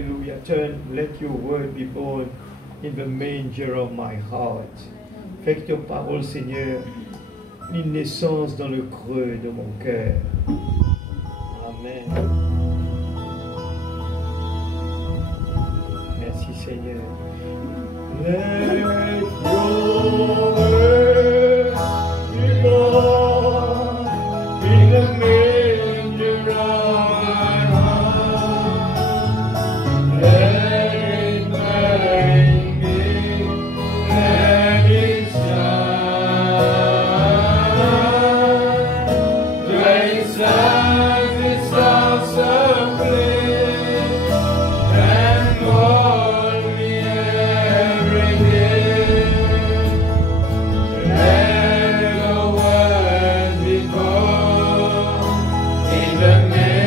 Hallelujah. Turn, let your word be born in the manger of my heart. Fais que ta parole, Seigneur, une naissance dans le creux de mon cœur. Amen. Merci, Seigneur. Let your word be born in the manger of my heart. Let it bring me, let it shine. Let it shine this house of bliss and mold me every day. Let your word be born in the manger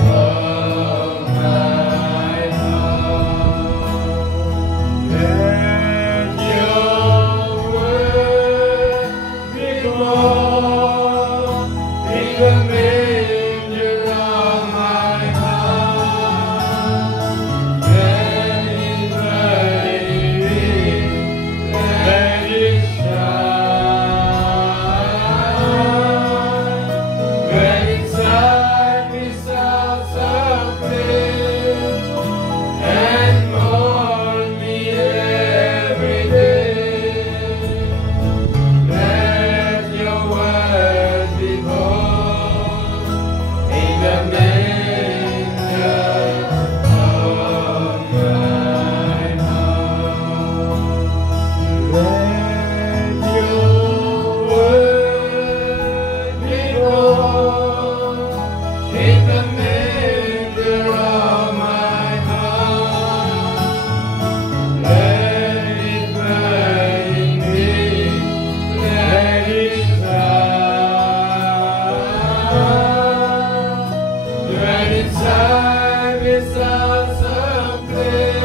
of my heart. Let your word be born in the manger of my heart. Let it rain, let it shine. Let it shine this house of faith and mold me every day. Let your word be born in the manger of my heart. Let your word be born in the manger of my heart. Let it bring me, let it shine. Let it shine this house of faith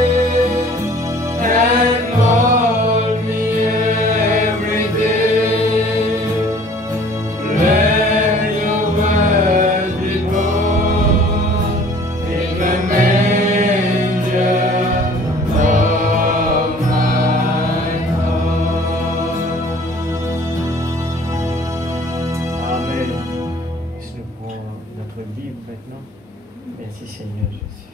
and mold me every day. Let your word be born in the manger of my heart. Amen. Nous prenons notre Bible maintenant. Merci Seigneur Jésus.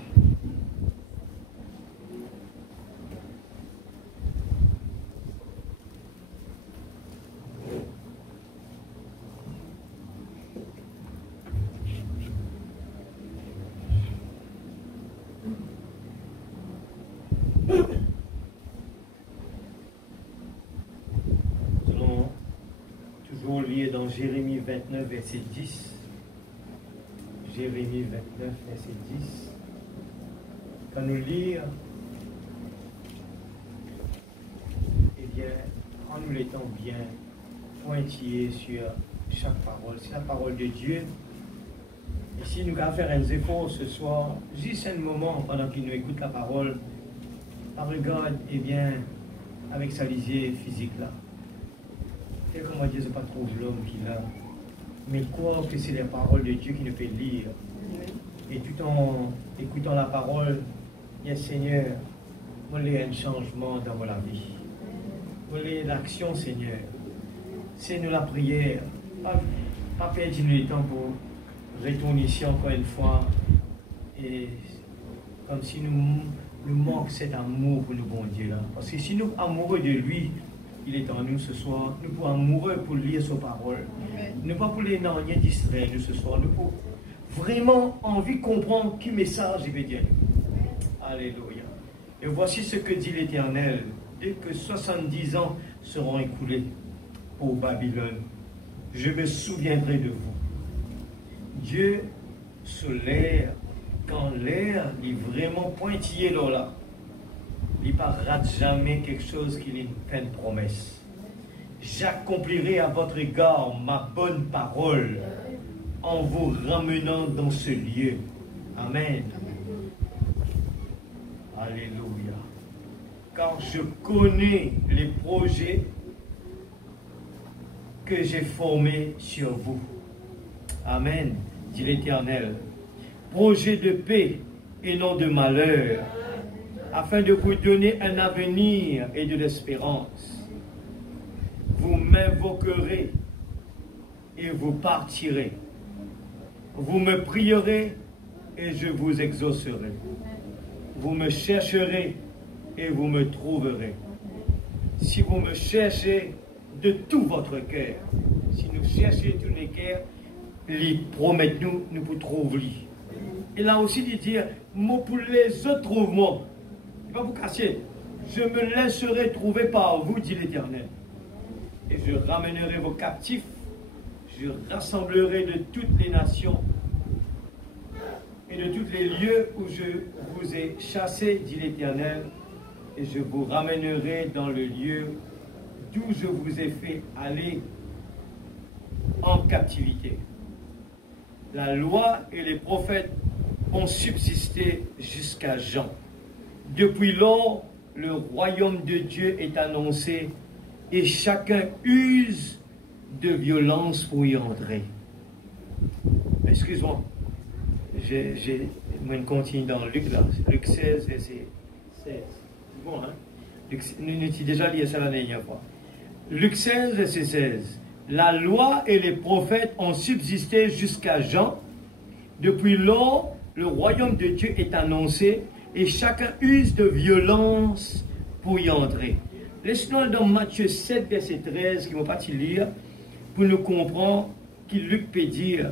Nous allons toujours lire dans Jérémie 29, verset 10. Jérémie 29, verset 10. Quand nous lire, eh bien, en nous l'étant bien pointillés sur chaque parole, c'est la parole de Dieu. Et si nous allons faire un effort ce soir, juste un moment pendant qu'il nous écoute la parole, on regarde, eh bien, avec sa lisière physique là. Et comment Dieu ne pas trouve l'homme qu'il a, mais croire que c'est la parole de Dieu qui nous fait lire. Et tout en écoutant la parole, bien Seigneur, vous voulez un changement dans la vie. Vous voulez l'action, Seigneur. C'est nous la prière. Pas perdre le temps pour retourner ici encore une fois. Et comme si nous manque cet amour pour le bon Dieu là. Parce que si nous sommes amoureux de lui, il est en nous ce soir. Nous sommes amoureux pour lire sa parole. Nous pas pour les rien distraire nous ce soir. Nous avons vraiment envie de comprendre quel message il veut dire. Alléluia. Et voici ce que dit l'Éternel. Dès que 70 ans seront écoulés pour Babylone, je me souviendrai de vous. Dieu sur l'air, quand l'air est vraiment pointillé là, il ne rate jamais quelque chose qui est une pleine promesse. J'accomplirai à votre égard ma bonne parole en vous ramenant dans ce lieu. Amen. Alléluia. Car je connais les projets que j'ai formés sur vous. Amen, dit l'Éternel. projet de paix et non de malheur, afin de vous donner un avenir et de l'espérance. Vous m'invoquerez et vous partirez. Vous me prierez et je vous exaucerai. Vous me chercherez et vous me trouverez. Si vous me cherchez de tout votre cœur, si nous cherchons tous les cœurs, les promettez-nous, nous vous trouverons. Il a aussi dit dire, moi pour les autres trouvements, il va vous casser. Je me laisserai trouver par vous, dit l'Éternel. Et je ramènerai vos captifs, je rassemblerai de toutes les nations et de tous les lieux où je vous ai chassés, dit l'Éternel, et je vous ramènerai dans le lieu d'où je vous ai fait aller en captivité. La loi et les prophètes ont subsisté jusqu'à Jean. Depuis lors, le royaume de Dieu est annoncé et chacun use de violence pour y entrer. Excuse-moi, je continue dans Luc, là, Luc 16, verset 16. Bon, hein? Nous avons déjà lu ça la dernière fois. Luc 16, verset 16. La loi et les prophètes ont subsisté jusqu'à Jean. Depuis lors, le royaume de Dieu est annoncé et chacun use de violence pour y entrer. Laisse-nous dans Matthieu 7, verset 13, qui ne va pas lire, pour nous comprendre que Luc peut dire.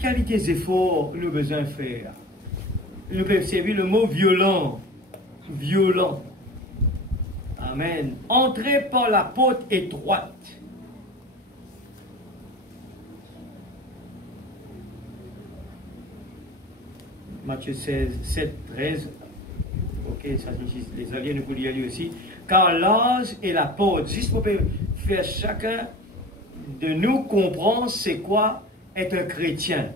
Quels sont les efforts que nous avons besoin de faire? Nous pouvons observer le mot violent. Violent. Amen. Entrez par la porte étroite. Matthieu 16, 7, 13. Ok, ça signifie les alliés, nous pouvons y aller aussi. Car l'âge et la porte, juste pour faire chacun de nous comprendre c'est quoi être un chrétien.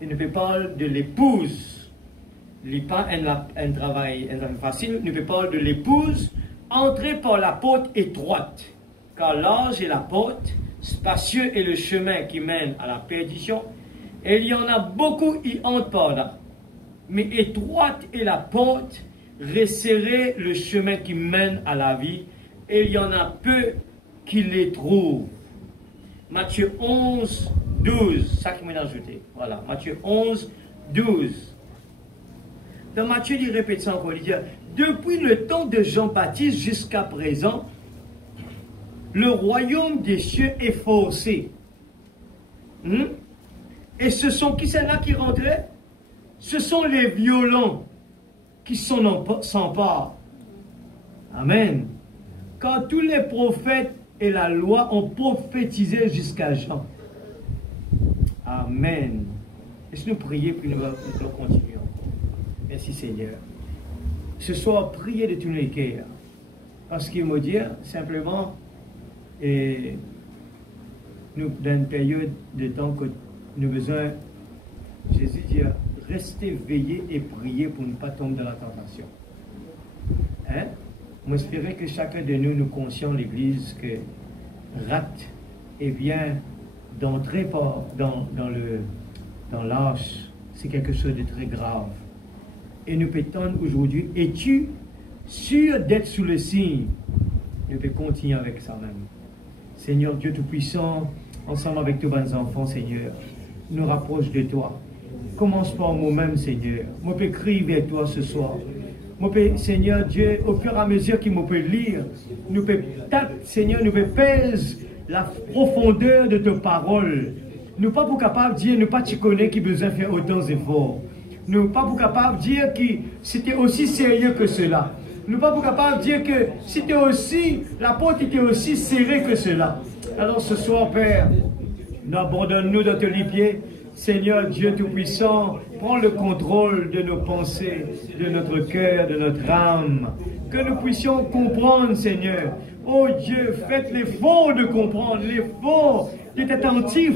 Il ne peut pas de l'épouse. Il n'est pas un travail facile. Il ne peut pas de l'épouse. Entrez par la porte étroite. Car large est la porte, spacieux est le chemin qui mène à la perdition. Et il y en a beaucoup qui entrent par là. Mais étroite est la porte, resserrez le chemin qui mène à la vie. Et il y en a peu qui les trouvent. Matthieu 11, 12, ça qui m'a ajouté. Voilà, Matthieu 11, 12. Dans Matthieu, il répète ça encore, il dit, depuis le temps de Jean-Baptiste jusqu'à présent, le royaume des cieux est forcé. Et ce sont qui c'est là qui rentraient? Ce sont les violents qui s'emparent. Amen. Quand tous les prophètes et la loi ont prophétisé jusqu'à Jean. Amen. Est-ce que nous prions puis nous continuons? Merci Seigneur. Ce soir, priez de tous les cœurs. Parce qu'il me dit simplement, et nous, dans une période de temps que nous avons besoin, Jésus dit, restez veillés et priez pour ne pas tomber dans la tentation. Hein? J'espère que chacun de nous, nous conscient l'Église que rate et vient d'entrer dans l'âge, c'est quelque chose de très grave. Et nous pétons aujourd'hui, es-tu sûr d'être sous le signe? Nous peut continuer avec ça même. Seigneur Dieu Tout-Puissant, ensemble avec tous les enfants, Seigneur, nous rapproche de toi. Commence par moi-même, Seigneur. Moi, je peux crier vers toi ce soir. Moi, Seigneur Dieu, au fur et à mesure qu'il me peut lire, nous peut Seigneur, nous peut pèse la profondeur de tes paroles. Nous pas pour capable de dire, nous pas tu connais qui besoin de faire autant d'efforts. Nous pas pour capable de dire que c'était aussi sérieux que cela. Nous pas pour capable de dire que c'était aussi, la porte était aussi serrée que cela. Alors ce soir, Père, nous abandonnons-nous dans tes pieds. Seigneur Dieu Tout-Puissant, prends le contrôle de nos pensées, de notre cœur, de notre âme. Que nous puissions comprendre, Seigneur. Oh Dieu, faites l'effort de comprendre, l'effort d'être attentif,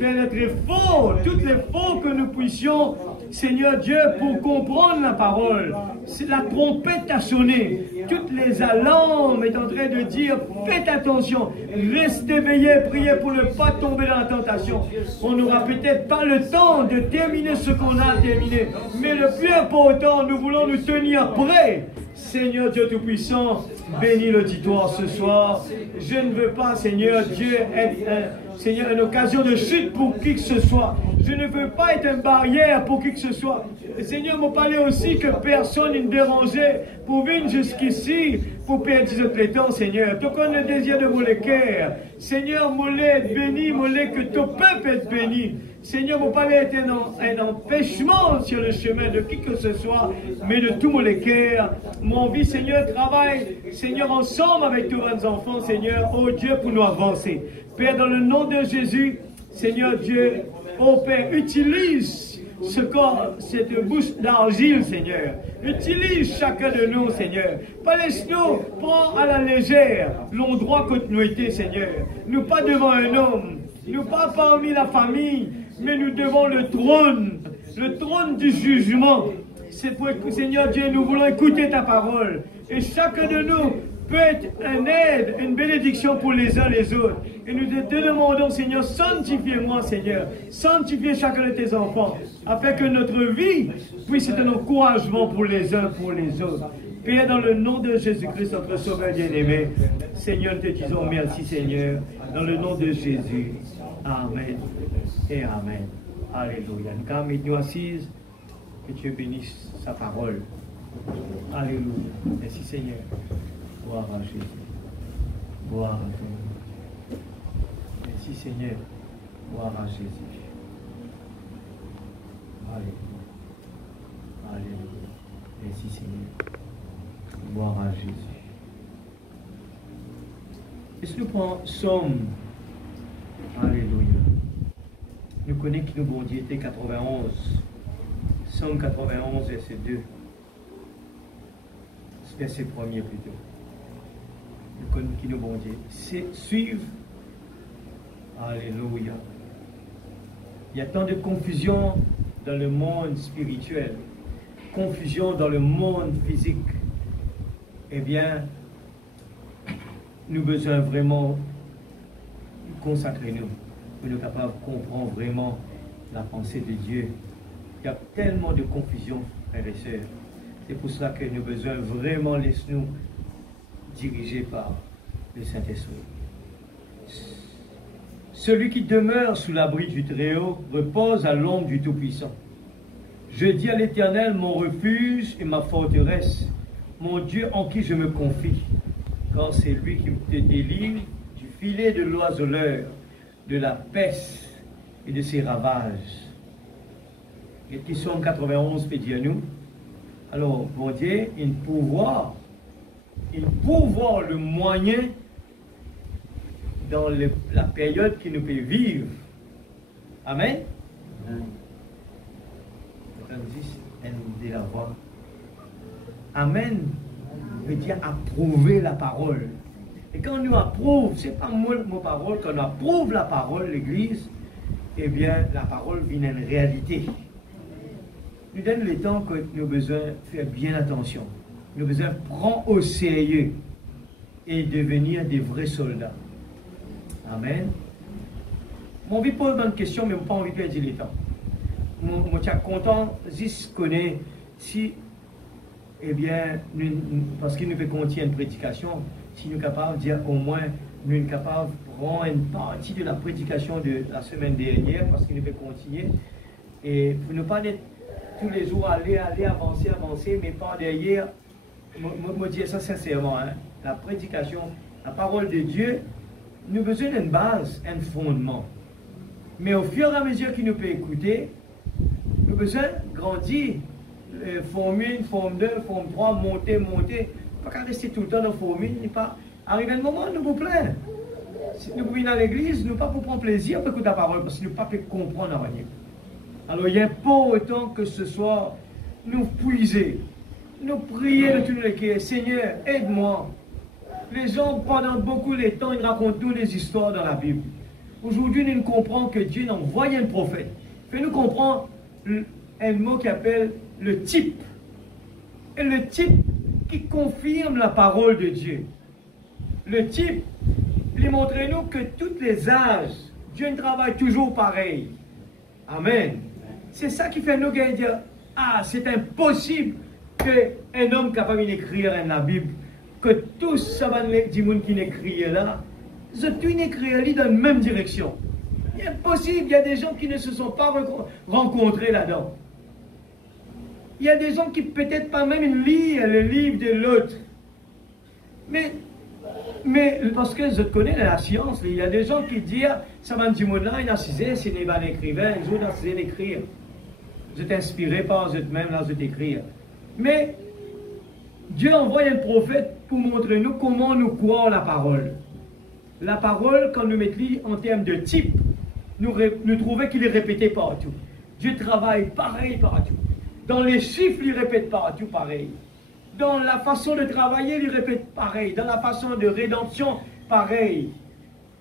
faites l'effort, tout l'effort que nous puissions Seigneur Dieu, pour comprendre la parole. La trompette a sonné. Toutes les alarmes est en train de dire, faites attention, restez éveillés, priez pour ne pas tomber dans la tentation. On n'aura peut-être pas le temps de terminer ce qu'on a terminé, mais le plus important, nous voulons nous tenir prêts. Seigneur Dieu Tout-Puissant, bénis l'auditoire ce soir. Je ne veux pas, Seigneur Dieu, être Seigneur, une occasion de chute pour qui que ce soit. Je ne veux pas être une barrière pour qui que ce soit. Et Seigneur, m'a parlé aussi que personne ne dérangeait pour venir jusqu'ici, pour perdre ce temps, Seigneur. Tu connais le désir de mon cœur. Seigneur, mollet être béni, mollet que ton peuple est béni. Seigneur, mon palais est un empêchement sur le chemin de qui que ce soit, mais de tout mon cœur. Mon vie, Seigneur, travaille, Seigneur, ensemble avec tous vos enfants, Seigneur, oh Dieu, pour nous avancer. Père, dans le nom de Jésus, Seigneur Dieu, oh Père, utilise ce corps, cette bouche d'argile, Seigneur. Utilise chacun de nous, Seigneur. Pas laisse-nous prendre à la légère l'endroit que nous étions, Seigneur. Nous pas devant un homme, nous pas parmi la famille, mais nous devons le trône du jugement. C'est pour que, Seigneur Dieu, nous voulons écouter ta parole. Et chacun de nous peut être une aide, une bénédiction pour les uns les autres. Et nous te demandons, Seigneur, sanctifie-moi, Seigneur. Sanctifie chacun de tes enfants, afin que notre vie puisse être un encouragement pour les uns, pour les autres. Père, dans le nom de Jésus-Christ, notre Sauveur bien-aimé, Seigneur, nous te disons merci, Seigneur, dans le nom de Jésus. Amen et Amen. Alléluia. Nous sommes maintenant assises, que Dieu bénisse sa parole. Alléluia. Merci, Seigneur. Gloire à Jésus. Gloire à toi. Merci, Seigneur. Gloire à Jésus. Alléluia. Alléluia. Merci, Seigneur. Gloire à Jésus. Est-ce que nous prenons Somme? Alléluia. Nous connaissons que nous bon Dieu était 91. Somme 91, verset 2. Verset 1er plutôt. Nous connaissons qui nous bon Dieu. C'est suivre. Alléluia. Il y a tant de confusion dans le monde spirituel, confusion dans le monde physique. Eh bien, nous avons besoin vraiment de consacrer nous pour nous capables de comprendre vraiment la pensée de Dieu. Il y a tellement de confusion, frères et sœurs. C'est pour cela que nous avons besoin vraiment de nous diriger par le Saint-Esprit. Celui qui demeure sous l'abri du Très-Haut repose à l'ombre du Tout-Puissant. Je dis à l'Éternel, mon refuge et ma forteresse, mon Dieu en qui je me confie, car c'est lui qui te délivre du filet de l'oiseleur, de la peste et de ses ravages. Et qui Psaume 91 peut dire nous. Alors, bon Dieu, il pouvoir le moyen dans la période qui nous peut vivre. Amen. Amen veut dire approuver la parole. Et quand nous approuvons, ce n'est pas moi ma parole, quand on approuve la parole, l'Église, eh bien, la parole vient une réalité. Nous donne le temps que nous avons besoin de faire bien attention. Nous avons besoin de prendre au sérieux et devenir des vrais soldats. Amen. J'ai envie de poser une question, mais je n'ai pas envie de perdre le temps. Je suis content de connaître si, eh bien, parce qu'il nous fait contenir une prédication, si nous sommes capables de dire au moins, nous sommes capables de prendre une partie de la prédication de la semaine dernière, parce qu'il nous fait continuer, et pour ne pas être tous les jours aller, avancer, mais pas derrière, je dis ça sincèrement, hein, la prédication, la parole de Dieu, nous avons besoin d'une base, un fondement. Mais au fur et à mesure qu'il nous peut écouter, nous avons besoin de grandir. Forme 1, forme 2, forme 3, monter. Pas qu'à rester tout le temps dans forme 1, pas arriver un moment, nous vous plaît. Si nous venons à l'église, nous ne pas pour prendre plaisir pour écouter la parole, parce que nous ne pas comprendre rien. Alors il est important que ce soit nous puiser, nous prier de tout le cœur. Seigneur, aide-moi. Les gens, pendant beaucoup de temps, ils racontent toutes les histoires dans la Bible. Aujourd'hui, nous comprenons que Dieu a envoyé un prophète. Fais-nous comprendre un mot qui appelle le type. Et le type qui confirme la parole de Dieu. Le type, il montre-nous que tous les âges, Dieu travaille toujours pareil. Amen. C'est ça qui fait nous dire, ah, c'est impossible qu'un homme capable d'écrire dans la Bible, que tous ces gens qui écrivent là, ils ont tous écrit dans la même direction. C'est impossible, il y a des gens qui ne se sont pas rencontrés là-dedans. Il y a des gens qui peut-être pas même lire le livre de l'autre. Mais parce que je connais la science, il y a des gens qui disent, ça va du monde là, il a cisé, c'est des bons écrivains, ils ont cisé d'écrire. Vous êtes inspiré par eux-mêmes là, vous écrire. Mais Dieu envoie un prophète pour montrer nous comment nous croire la parole. La parole, quand nous mettons en termes de type, nous trouvons qu'il est répété partout. Dieu travaille pareil partout. Dans les chiffres, il répète partout pareil. Dans la façon de travailler, il répète pareil. Dans la façon de rédemption, pareil.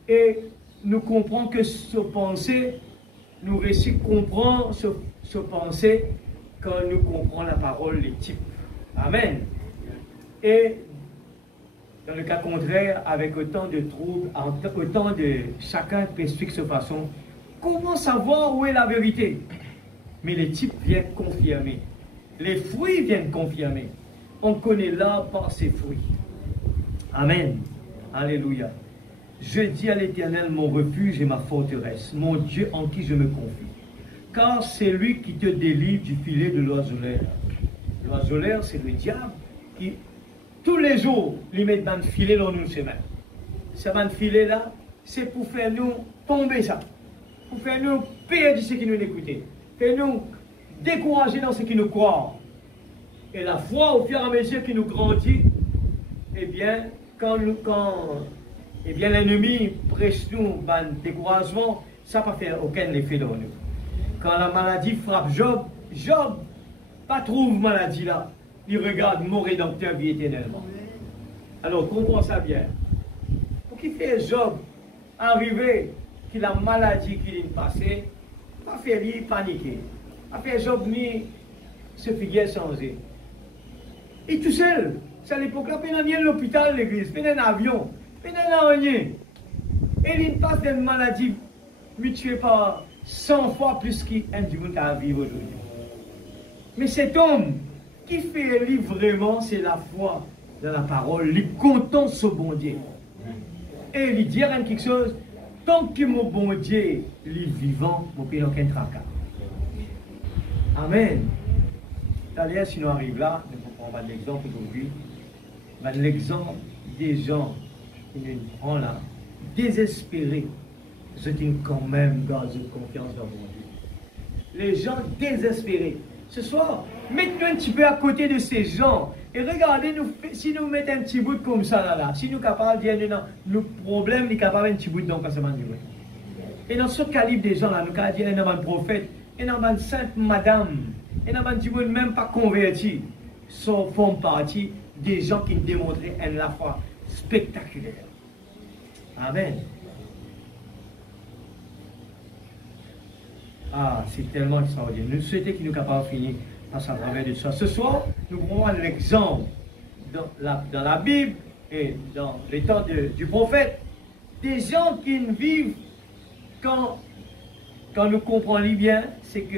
Et nous comprenons que ce pensée, nous réussissons à comprendre ce pensée quand nous comprenons la parole, les types. Amen. Et dans le cas contraire, avec autant de troubles, autant de chacun peut expliquer de façon, comment savoir où est la vérité? Mais les types viennent confirmer. Les fruits viennent confirmer. On connaît l'arbre par ses fruits. Amen. Alléluia. Je dis à l'Éternel, mon refuge et ma forteresse, mon Dieu en qui je me confie. Car c'est lui qui te délivre du filet de l'oiseleur. L'oiseleur, c'est le diable qui, tous les jours, lui met dans le filet dans nos chemins. Ce filet là, c'est pour faire nous tomber ça. Pour faire nous perdre ce qui nous écoutait. Faire nous décourager dans ce qui nous croit. Et la foi, au fur et à mesure qu'il nous grandit, eh bien, l'ennemi prêche nous un découragement, ça ne va pas faire aucun effet dans nous. Quand la maladie frappe Job, Job pas trouve maladie là. Il regarde mon rédempteur vie éternellement. Alors, comprends ça bien. Pour qu'il fait Job arriver qu'il a maladie qu'il est passé, pas faire lui paniquer. Pas faire Job ni se figuer changer. Et tout seul, c'est à l'époque là, il n'y a l'hôpital, l'église, il y a un avion, il n'y a rien. Et il passe d'une maladie mutuée par 100 fois plus qu'un du monde à vivre aujourd'hui. Mais cet homme qui fait lui vraiment, c'est la foi dans la parole, il content ce bon Dieu. Et il dit quelque chose, tant que mon bon Dieu est vivant, mon pays n'a aucun tracas. Amen. D'ailleurs, si nous arrivons là, nous prenons l'exemple aujourd'hui, l'exemple des gens qui nous prennent là, désespérés, je dis quand même garder confiance dans mon Dieu. Les gens désespérés. Ce soir, mettez-nous un petit peu à côté de ces gens et regardez, si nous mettons un petit bout comme ça là, si nous sommes capables de dire, nos problèmes, nous sommes capables un petit bout dans le passement du monde. Et dans ce calibre des gens là, nous sommes dire, nous avons un prophète, nous avons une sainte madame, nous avons un petit bout même pas converti, font partie des gens qui démontraient la foi spectaculaire. Amen. Ah, c'est tellement extraordinaire. Nous souhaitons qu'il nous capable de finir par à travers de ça. Ce soir, nous prenons l'exemple dans la Bible et dans les temps du prophète, des gens qui vivent quand nous comprenons bien, c'est que,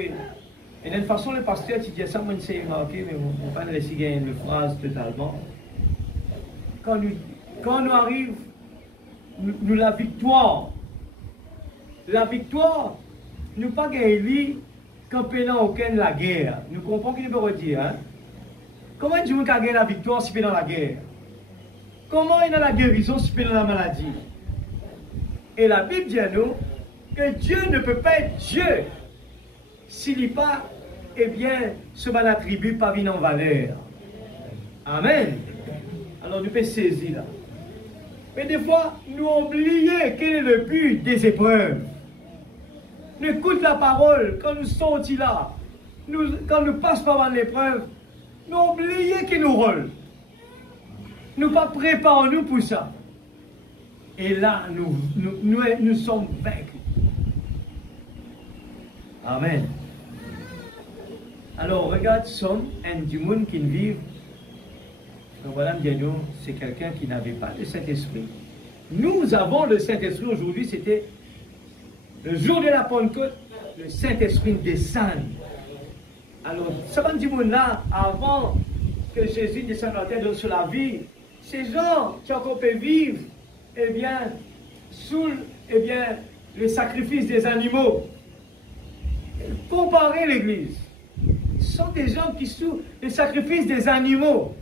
et d'une façon, le pasteur, tu dis ça, moi, je sais marquer, mais on ne va pas laisser gagner une phrase totalement. Quand nous arrivons, nous la victoire, nous pas gagner quand pendant aucune la guerre. Nous comprenons qu'il veut dire. Hein? Comment Dieu a gagné la victoire si pendant la guerre? Comment il a la guérison si pendant la maladie? Et la Bible dit à nous que Dieu ne peut pas être Dieu s'il n'est pas, eh bien, ce mal attribut pas mis en valeur. Amen. Alors nous pouvons saisir là. Mais des fois, nous oublions quel est le but des épreuves. Nous écoutons la parole quand nous sortons là. Quand nous passons par l'épreuve, nous oublions quel est nos rôles. Nous pas préparons-nous pour ça. Et là, nous sommes vaincus. Amen. Alors, regarde, somme, un du monde qui vit. Donc voilà, c'est quelqu'un qui n'avait pas le Saint-Esprit. Nous avons le Saint-Esprit aujourd'hui, c'était le jour de la Pentecôte, le Saint-Esprit descend. Alors, ce du monde-là, avant que Jésus descende la terre sur la vie, ces gens qui encore peuvent vivre, eh bien, sous le sacrifice des animaux. Comparez l'Église. Ce sont des gens qui sous le sacrifice des animaux.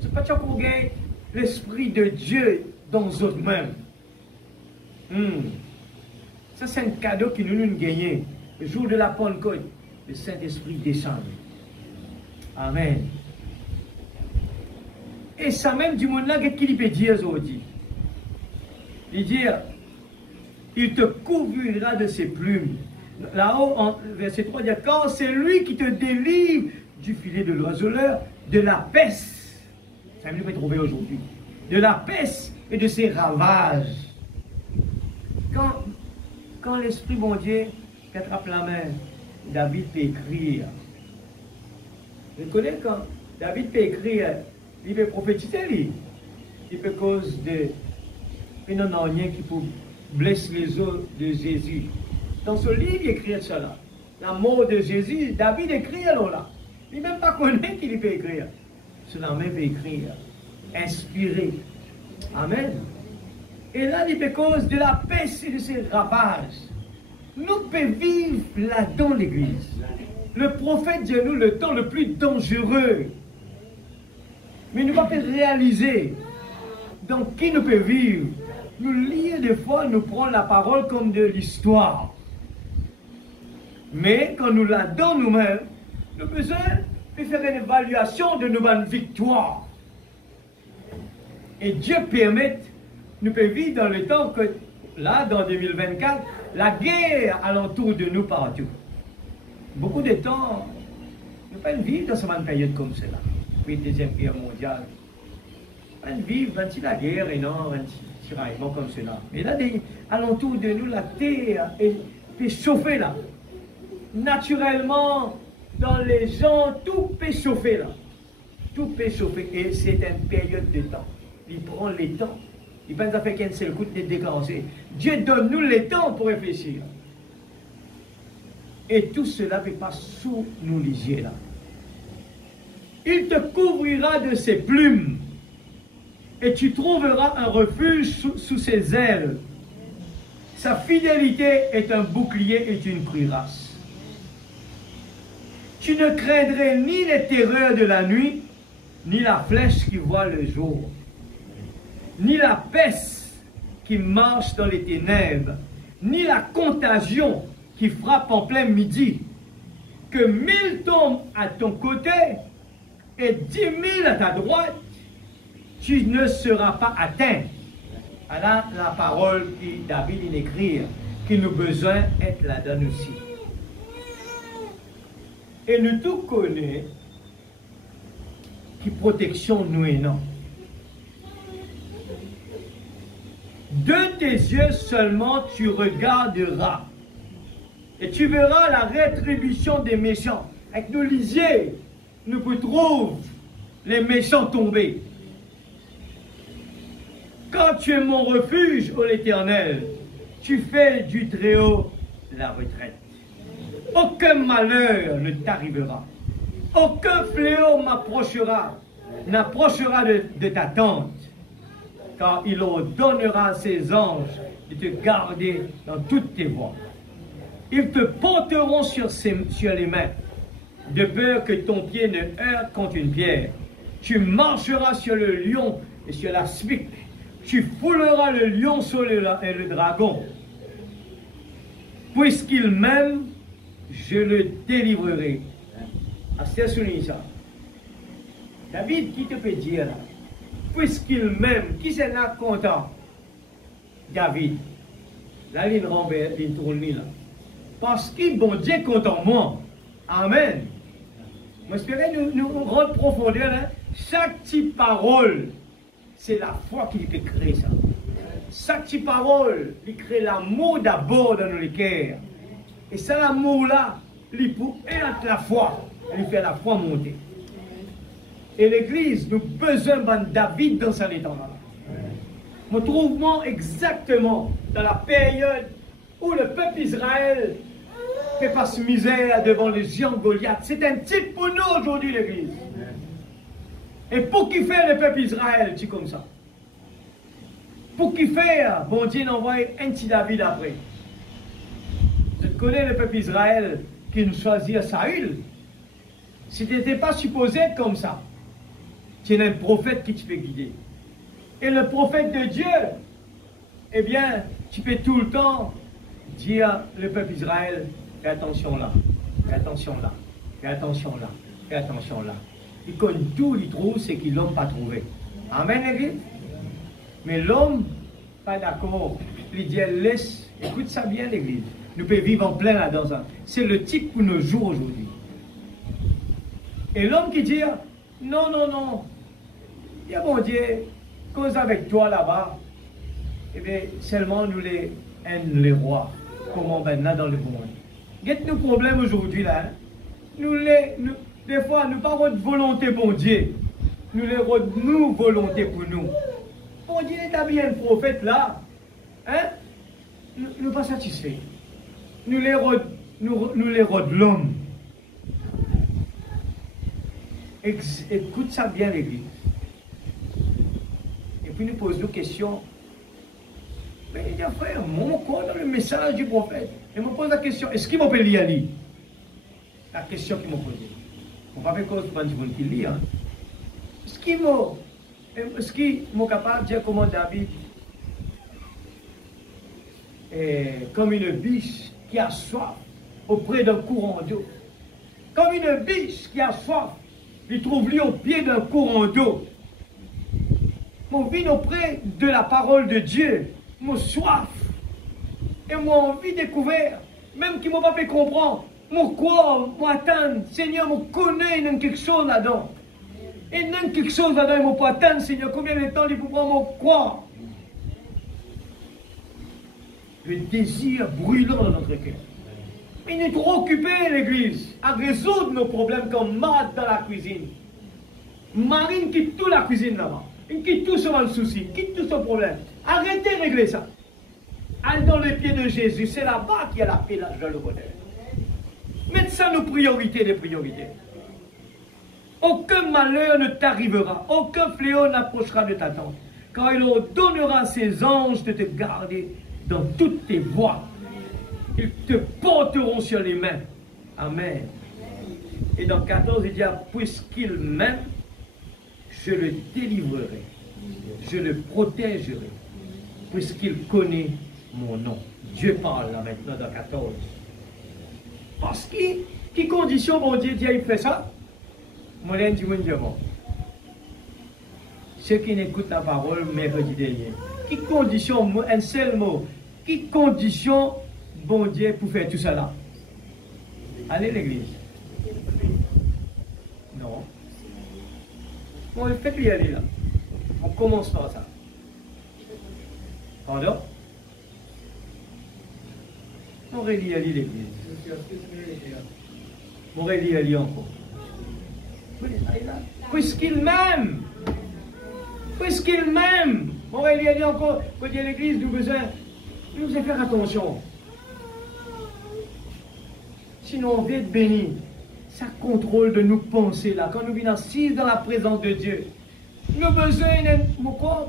Ce n'est pas qu'on gagne l'Esprit de Dieu dans eux-mêmes. Ça, c'est un cadeau que nous gagnons. Le jour de la Pentecôte, le Saint-Esprit descend. Amen. Et ça même du monde-là, qu'est-ce qu'il peut dire aujourd'hui? Il dit, il te couvrira de ses plumes. Là-haut, en verset 3, il dit, car c'est lui qui te délivre du filet de l'oiseleur, de la peste. Ça nous peut trouver aujourd'hui. De la peste et de ses ravages. Quand l'Esprit bon Dieu attrape la main, David peut écrire. Vous connaissez quand David peut écrire, il peut prophétiser, il peut cause de rien qui peut blesser les os de Jésus. Dans ce livre, il écrit cela. La mort de Jésus, David écrit alors là. Il n'a même pas connu qu'il peut écrire. Cela même peut écrire. Inspiré. Amen. Et là, il peut cause de la peste et de ses ravages. Nous pouvons vivre là dans l'église. Le prophète dit nous le temps le plus dangereux. Mais nous ne pouvons pas réaliser dans qui nous pouvons vivre. Nous lisons des fois, nous prenons la parole comme de l'histoire. Mais quand nous la donnons nous-mêmes, nous avons besoin de faire une évaluation de nos victoires. Et Dieu permet, nous pouvons vivre dans le temps que, là, dans 2024, la guerre alentour de nous partout. Beaucoup de temps, nous ne pouvons pas vivre dans une période comme cela. Puis la Deuxième Guerre mondiale. Nous ne pouvons pas vivre dans la guerre et non dans un tiraillement comme cela. Mais là, alentour de nous, la terre peut chauffer là. Naturellement, dans les gens, tout peut chauffer là. Tout peut chauffer. Et c'est une période de temps. Il prend les temps. Il pense à faire qu'un seul coup de déclencher. Dieu donne-nous les temps pour réfléchir. Et tout cela ne peut pas sous nous lisier là. Il te couvrira de ses plumes. Et tu trouveras un refuge sous ses ailes. Sa fidélité est un bouclier et une cuirasse. Tu ne craindrais ni les terreurs de la nuit, ni la flèche qui voit le jour, ni la peste qui marche dans les ténèbres, ni la contagion qui frappe en plein midi. Que 1000 tombent à ton côté et 10 000 à ta droite, tu ne seras pas atteint. Alors la parole que David écrit, qui nous besoin d'être là-dedans aussi. Et nous tous connaissons qui protection nous et non. De tes yeux seulement tu regarderas. Et tu verras la rétribution des méchants. Avec nos lisiers, nous trouvons les méchants tombés. Quand tu es mon refuge, ô l'Éternel, tu fais du Très-Haut la retraite. Aucun malheur ne t'arrivera. Aucun fléau n'approchera de ta tente. Car il ordonnera à ses anges de te garder dans toutes tes voies. Ils te porteront sur les mains, de peur que ton pied ne heurte contre une pierre. Tu marcheras sur le lion et sur la spique. Tu fouleras le lion et le dragon. Puisqu'il m'aime, je le délivrerai. C'est ça. David, qui te peut dire là? Puisqu'il m'aime, qui s'en a content? David. Là, il renverse, il tourne là. Parce qu'il bon Dieu content moi. Amen. Moi, j'espère nous rendre profondeur. Hein? Chaque petite parole, c'est la foi qui peut créer ça. Chaque petite parole, il crée l'amour d'abord dans nos cœurs. Et ça, l'amour-là, il peut être la foi. Elle fait la foi monter. Et l'église, nous besoin de David dans son état. Nous trouvons exactement dans la période où le peuple Israël fait face misère devant les géants Goliath. C'est un type pour nous aujourd'hui, l'église. Et pour qui fait le peuple Israël, c'est comme ça. Pour qui fait, bon Dieu envoie un petit David après. Je connais le peuple Israël qui nous choisit Saül. Si tu n'étais pas supposé être comme ça, tu es un prophète qui te fait guider. Et le prophète de Dieu, eh bien, tu peux tout le temps dire le peuple Israël, fais attention là, fais attention là, fais attention là, fais attention là. Il connaît tout, il trouve ce qu'il l'homme pas trouvé. Amen, l'église. Mais l'homme, pas d'accord. Il dit, laisse, écoute ça bien, l'église. Nous pouvons vivre en plein là-dedans. C'est le type pour nos jours aujourd'hui. Et l'homme qui dit, non, non, non, il y a bon Dieu, cause avec toi là-bas, eh bien, seulement nous les rois, comment maintenant dans le monde. Qu'est-ce nos problèmes aujourd'hui là? Des fois, nous pas de volonté pour Dieu, nous volonté pour nous. Bon Dieu établit un prophète là, hein? Nous pas satisfaits. Nous les rôde l'homme. Écoute ça bien, l'église. Et puis nous posons des questions. Mais il y a frère, mon corps dans le message du prophète. Et me pose la question, est-ce qu'il m'a pas lire? La question qu'il m'a posée. On ne va pas faire cause pour une qui lit. Est-ce qu'il m'a capable de dire comment David est comme une biche qui a soif auprès d'un courant d'eau. Comme une biche qui a soif. Il trouve lui au pied d'un courant d'eau. Mon vie auprès de la parole de Dieu, mon soif, et mon envie découvert, même qui ne m'a pas fait comprendre, mon quoi, moi attendre, Seigneur, me connaît dans quelque chose là-dedans. Et dans quelque chose là-dedans, il ne m'a pas attendre, Seigneur, combien de temps il faut prendre mon quoi? Le désir brûlant dans notre cœur. Il est trop occupé, l'église, à résoudre nos problèmes comme Marthe dans la cuisine. Marine quitte toute la cuisine là-bas. Il quitte tout son souci, quitte tout son problème. Arrêtez de régler ça. Allez dans les pieds de Jésus, c'est là-bas qu'il y a la paix, là, dans le bonheur. Mettez ça nos priorités des priorités. Aucun malheur ne t'arrivera, aucun fléau n'approchera de ta tente, car il ordonnera à ses anges de te garder dans toutes tes voies. Ils te porteront sur les mains. Amen. Et dans 14, il dit, puisqu'il m'aime, je le délivrerai, je le protégerai, puisqu'il connaît mon nom. Dieu parle là maintenant dans 14. Parce que, qui condition, mon Dieu, il fait ça? Mon Dieu, bon. Ceux qui n'écoutent la parole, mercredi dernier. Qui condition, un seul mot, qui condition, bon Dieu, pour faire tout ça là? Allez à l'église. Non. Bon, faites-lui aller là. On commence par ça. Pardon? On va y aller l'église. On va y aller encore. Puisqu'il m'aime. Puisqu'il m'aime. On va y aller encore. Quand il y a l'église, nous devons faire attention. Sinon, on va être béni. Ça contrôle de nos pensées là. Quand nous venons assis dans la présence de Dieu, nous avons besoin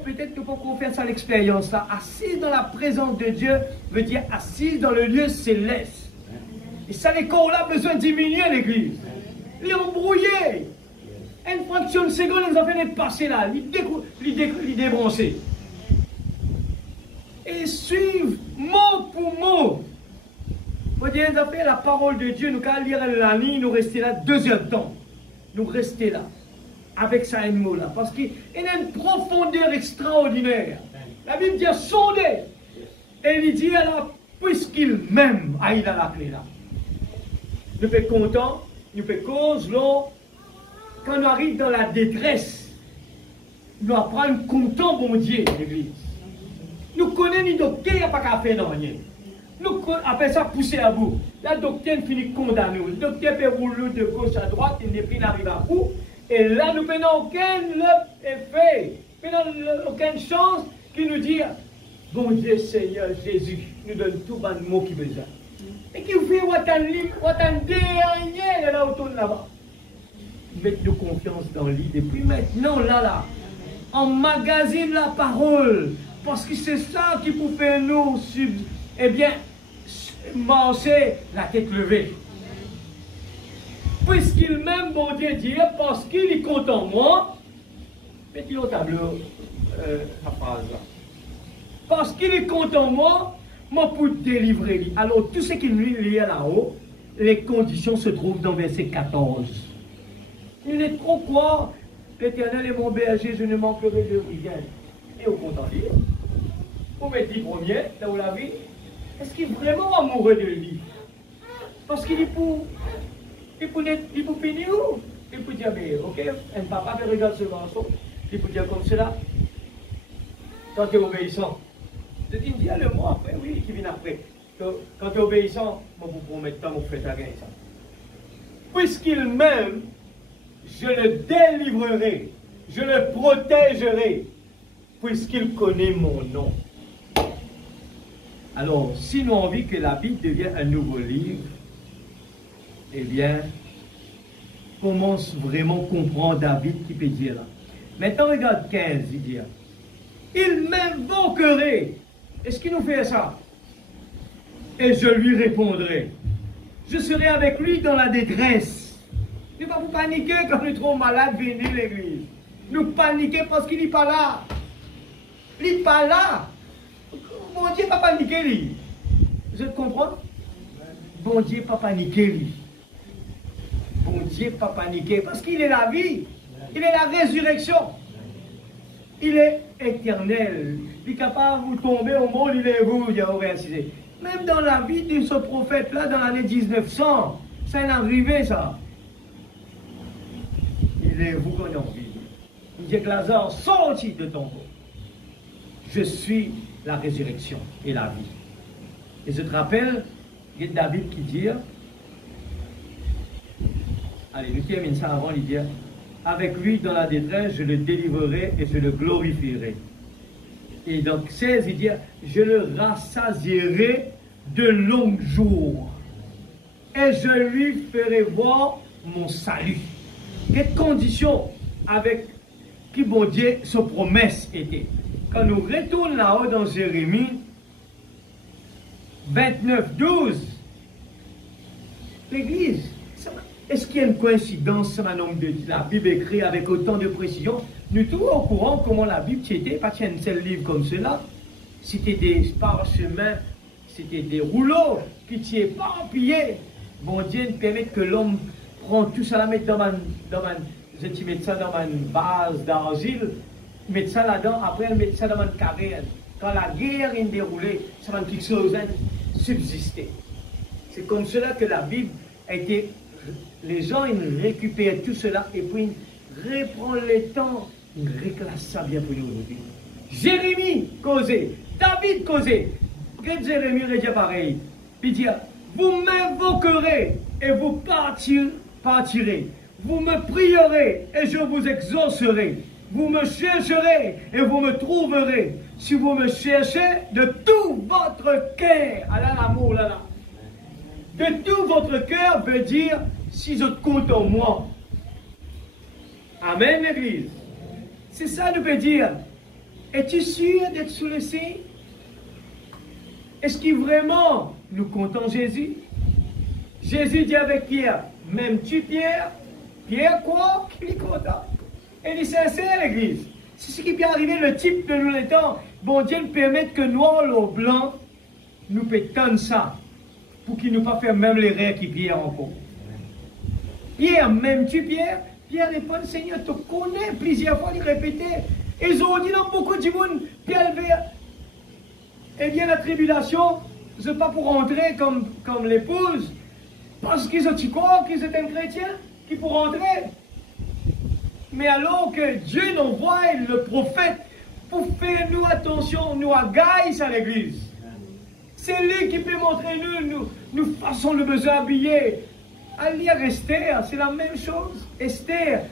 peut-être que pour faire ça l'expérience là. Assis dans la présence de Dieu veut dire assis dans le lieu céleste. Et ça, les corps là, besoin de diminuer l'église. Les embrouiller. Une fraction de seconde, ils ont fait d'être passés là. Les débrancher. Et suivre mot pour mot. Vous voyez, nous avons fait la parole de Dieu, nous allons lire la ligne, nous rester là 2 heures de temps. Nous rester là, avec ça un mot là, parce qu'il y a une profondeur extraordinaire. La Bible dit sondez. Et il dit alors, puisqu'il m'aime, il a la clé là. Nous sommes contents, nous sommes cause, là, quand on arrive dans la détresse, nous apprenons content, bon Dieu, l'église. Nous connaissons ni docteur, il n'y a pas qu'à faire dans rien. Nous appelons ça pousser à bout. La doctrine finit condamnée. Le docteur peut rouler de gauche à droite, il n'est plus n'arrive à bout. Et là, nous n'avons aucun effet, nous n'avons aucune chance qui nous dit, bon Dieu Seigneur Jésus, nous donne tout le mot qui besoin. Et qui fait un dernier là autour de là-bas. Mettez-nous confiance dans lui depuis maintenant, là. Emmagasine la parole. Parce que c'est ça qui peut faire nous, eh bien, marcher la tête levée. Puisqu'il m'aime, bon Dieu dit, parce qu'il est content moi, mettez au tableau la phrase là. Parce qu'il est content moi, moi pour délivrer lui. Alors tout ce qu'il lui lit là-haut, les conditions se trouvent dans verset 14. Il est trop quoi? L'Éternel est mon berger, je ne manquerai de rien. Et au content lire. Vous mettez 10 premiers, là où la vie. Est-ce qu'il est vraiment amoureux de lui? Parce qu'il est pour finir où? Il peut dire, mais ok, un papa qui regarde ce garçon, il peut dire comme cela. Quand tu es obéissant, je dis, dis le mot après, oui, qui vient après. Quand tu es obéissant, moi vous promettez, vous faites rien ça. Puisqu'il m'aime, je le délivrerai, je le protégerai, puisqu'il connaît mon nom. Alors, si nous avons envie que la Bible devienne un nouveau livre, eh bien, commence vraiment à comprendre David qui peut dire là. Maintenant, regarde 15, il dit, il m'invoquerait. Est-ce qu'il nous fait ça? Et je lui répondrai. Je serai avec lui dans la détresse. Ne pas vous paniquer quand nous trouvons malade, venez à l'église. Nous paniquer parce qu'il n'est pas là. Il n'est pas là. Bon Dieu, pas paniquer lui. Vous comprenez? Bon Dieu, pas paniquer lui. Bon Dieu, pas paniquer parce qu'il est la vie. Il est la résurrection. Il est éternel. Il est capable de vous tomber au monde, il est vous, il y a même dans la vie de ce prophète-là, dans l'année 1900, ça est arrivé, ça. Il est vous qu'on a envie. Il dit que Lazare, sorti de ton corps. Je suis la résurrection et la vie. Et je te rappelle, il y a David qui dit, allez, nous terminons ça avant, il dit, avec lui dans la détresse, je le délivrerai et je le glorifierai. Et donc 16, il dit, je le rassasierai de longs jours et je lui ferai voir mon salut. Quelle condition avec qui bon Dieu sa promesse était. Quand nous retournons là-haut dans Jérémie 29, 12, l'Église, est-ce qu'il y a une coïncidence sur un nombre de la Bible écrite avec autant de précision? Nous tous au courant comment la Bible était, pas un seul livre comme cela. C'était des parchemins, c'était des rouleaux qui étaient éparpillés. Bon Dieu nous permet que l'homme prend tout ça, la mette dans je mets ça dans une base d'argile, met ça là-dedans, après elle met ça dans un carré. Quand la guerre est déroulée, ça va quelque chose subsister. C'est comme cela que la Bible a été. Les gens ils récupèrent tout cela et puis ils reprennent le temps, ils réclassent ça bien pour nous aujourd'hui. Jérémie causait, David causait. Quand Jérémie dit pareil, il dit, vous m'invoquerez et vous partirez. Vous me prierez et je vous exaucerai. Vous me chercherez et vous me trouverez. Si vous me cherchez de tout votre cœur. Ah là, l'amour, là, là. De tout votre cœur veut dire, si je compte en moi. Amen, l'Église. C'est ça nous peut dire. Es-tu sûr d'être sous le signe? Est-ce qu'il vraiment nous comptons Jésus? Jésus dit avec Pierre, m'aimes-tu Pierre? Pierre quoi? Qu'il est content. Et il est sincère, l'Église. C'est ce qui peut arriver, le type de nous les temps. Bon Dieu nous permette que noir ou blanc, nous pétons ça. Pour qu'il ne nous pas faire même les rêves qui Pierre encore. Pierre, m'aimes-tu Pierre? Pierre répond, Seigneur, tu connais plusieurs fois, il répétait. Ils ont dit dans beaucoup de monde, Pierre, eh bien la tribulation, ce n'est pas pour rentrer comme l'épouse, parce qu'ils ont dit quoi, qu'ils étaient chrétiens, qui pour rentrer. Mais alors que Dieu nous envoie le prophète pour faire nous attention, nous agaille à l'église. C'est lui qui peut montrer nous façon le besoin habillé. À lire Esther, c'est la même chose. Esther,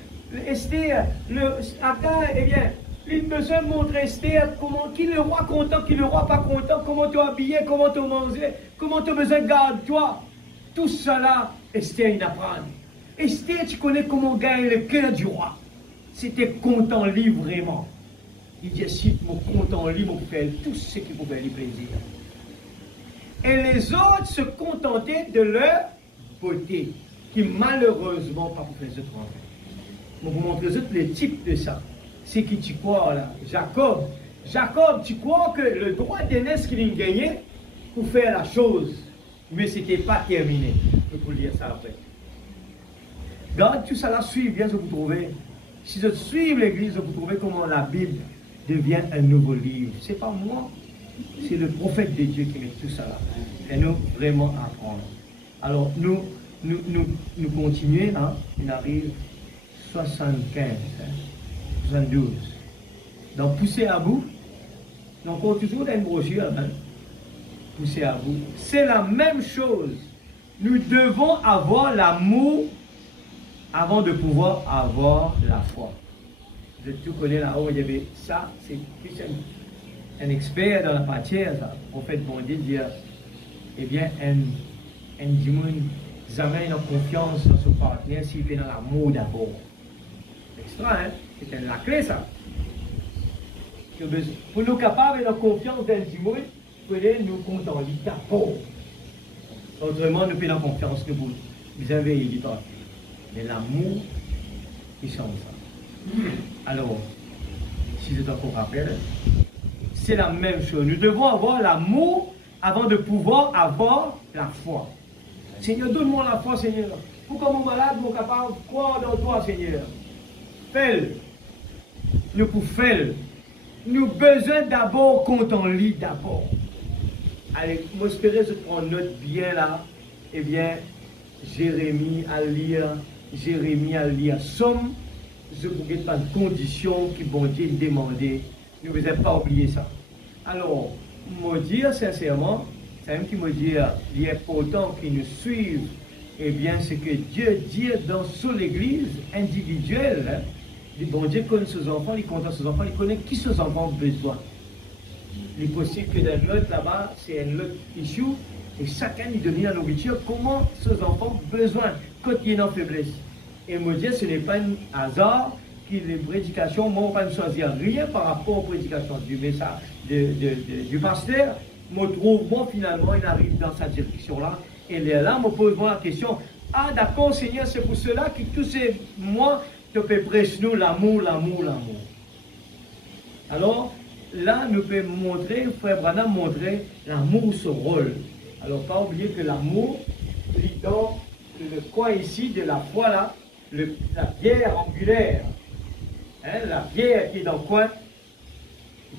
attends, eh bien, il besoin de montrer Esther, comment, qui le roi content, qui le roi pas content, comment tu es habillé, comment tu mangé, comment tu as besoin de garde toi. Tout cela, Esther, il apprend. Esther, tu connais comment gagner le cœur du roi. C'était content lui vraiment. Il dit, si mon content lui, mon faire tout ce qui pouvait lui plaisir. Et les autres se contentaient de leur beauté, qui malheureusement pas pour les autres en fait. Je vous montre les autres les types de ça. C'est qui tu crois là? Jacob. Jacob, tu crois que le droit d'aînesse qu'il a gagné pour faire la chose, mais ce n'était pas terminé. Je peux lire ça après. Garde tout ça là, suivez bien ce que vous trouvez. Si je suis l'église, vous trouvez comment la Bible devient un nouveau livre. Ce n'est pas moi, c'est le prophète de Dieu qui met tout ça là. Et nous, vraiment apprendre. Alors, nous continuons, hein, on arrive 75, hein, 72. Donc, pousser à bout. Donc, on a toujours une brochure, hein, pousser à bout. C'est la même chose. Nous devons avoir l'amour avant de pouvoir avoir la foi. Vous êtes tout connais là-haut, il y avait ça, c'est plus un expert dans la matière, ça. Le prophète bon Dieu dit, eh bien, un dimanche, jamais il a confiance dans son partenaire s'il fait dans l'amour d'abord. Extra, hein? C'est la clé, ça. Pour nous capables d'avoir confiance dans le dimanche, il faut nous contenter d'abord. Autrement, nous payons confiance que vous avez dit. Mais l'amour, il change ça. Alors, si je t'en rappelle, c'est la même chose. Nous devons avoir l'amour avant de pouvoir avoir la foi. Seigneur, donne-moi la foi, Seigneur. Pourquoi mon malade, mon capable, croire dans toi, Seigneur. Fais-le. Nous pouvons faire. Nous avons besoin d'abord qu'on en lit d'abord. Allez, j'espère que je prends note bien là. Eh bien, Jérémie à lire Somme. Je ne pourrais pas de conditions qui bon Dieu demandé. Ne vous avez pas oublié ça. Alors, me dire sincèrement, c'est même qui me dit, il est important qu'ils nous suivent, eh bien, ce que Dieu dit dans son église individuelle. Hein. Le bon Dieu connaît ses enfants, il compte ses enfants, il connaît qui ses enfants ont besoin. Il est possible que dans l'autre là-bas, c'est un autre issue, et chacun lui donne la nourriture, comment ses enfants ont besoin quand il y a une faiblesse. Et me dire, ce n'est pas un hasard que les prédications, moi, on ne va choisir rien par rapport aux prédications du message du pasteur. Je trouve, bon, finalement, il arrive dans cette direction-là. Et là, je me pose la question, ah, d'accord, Seigneur, c'est pour cela que tous ces mois, tu peux prêcher nous l'amour, l'amour, l'amour. Alors, là, nous pouvons montrer, frère Branham montrer l'amour, ce rôle. Alors, pas oublier que l'amour, dans le coin ici de la foi, là, la pierre angulaire, hein, la pierre qui est dans le coin,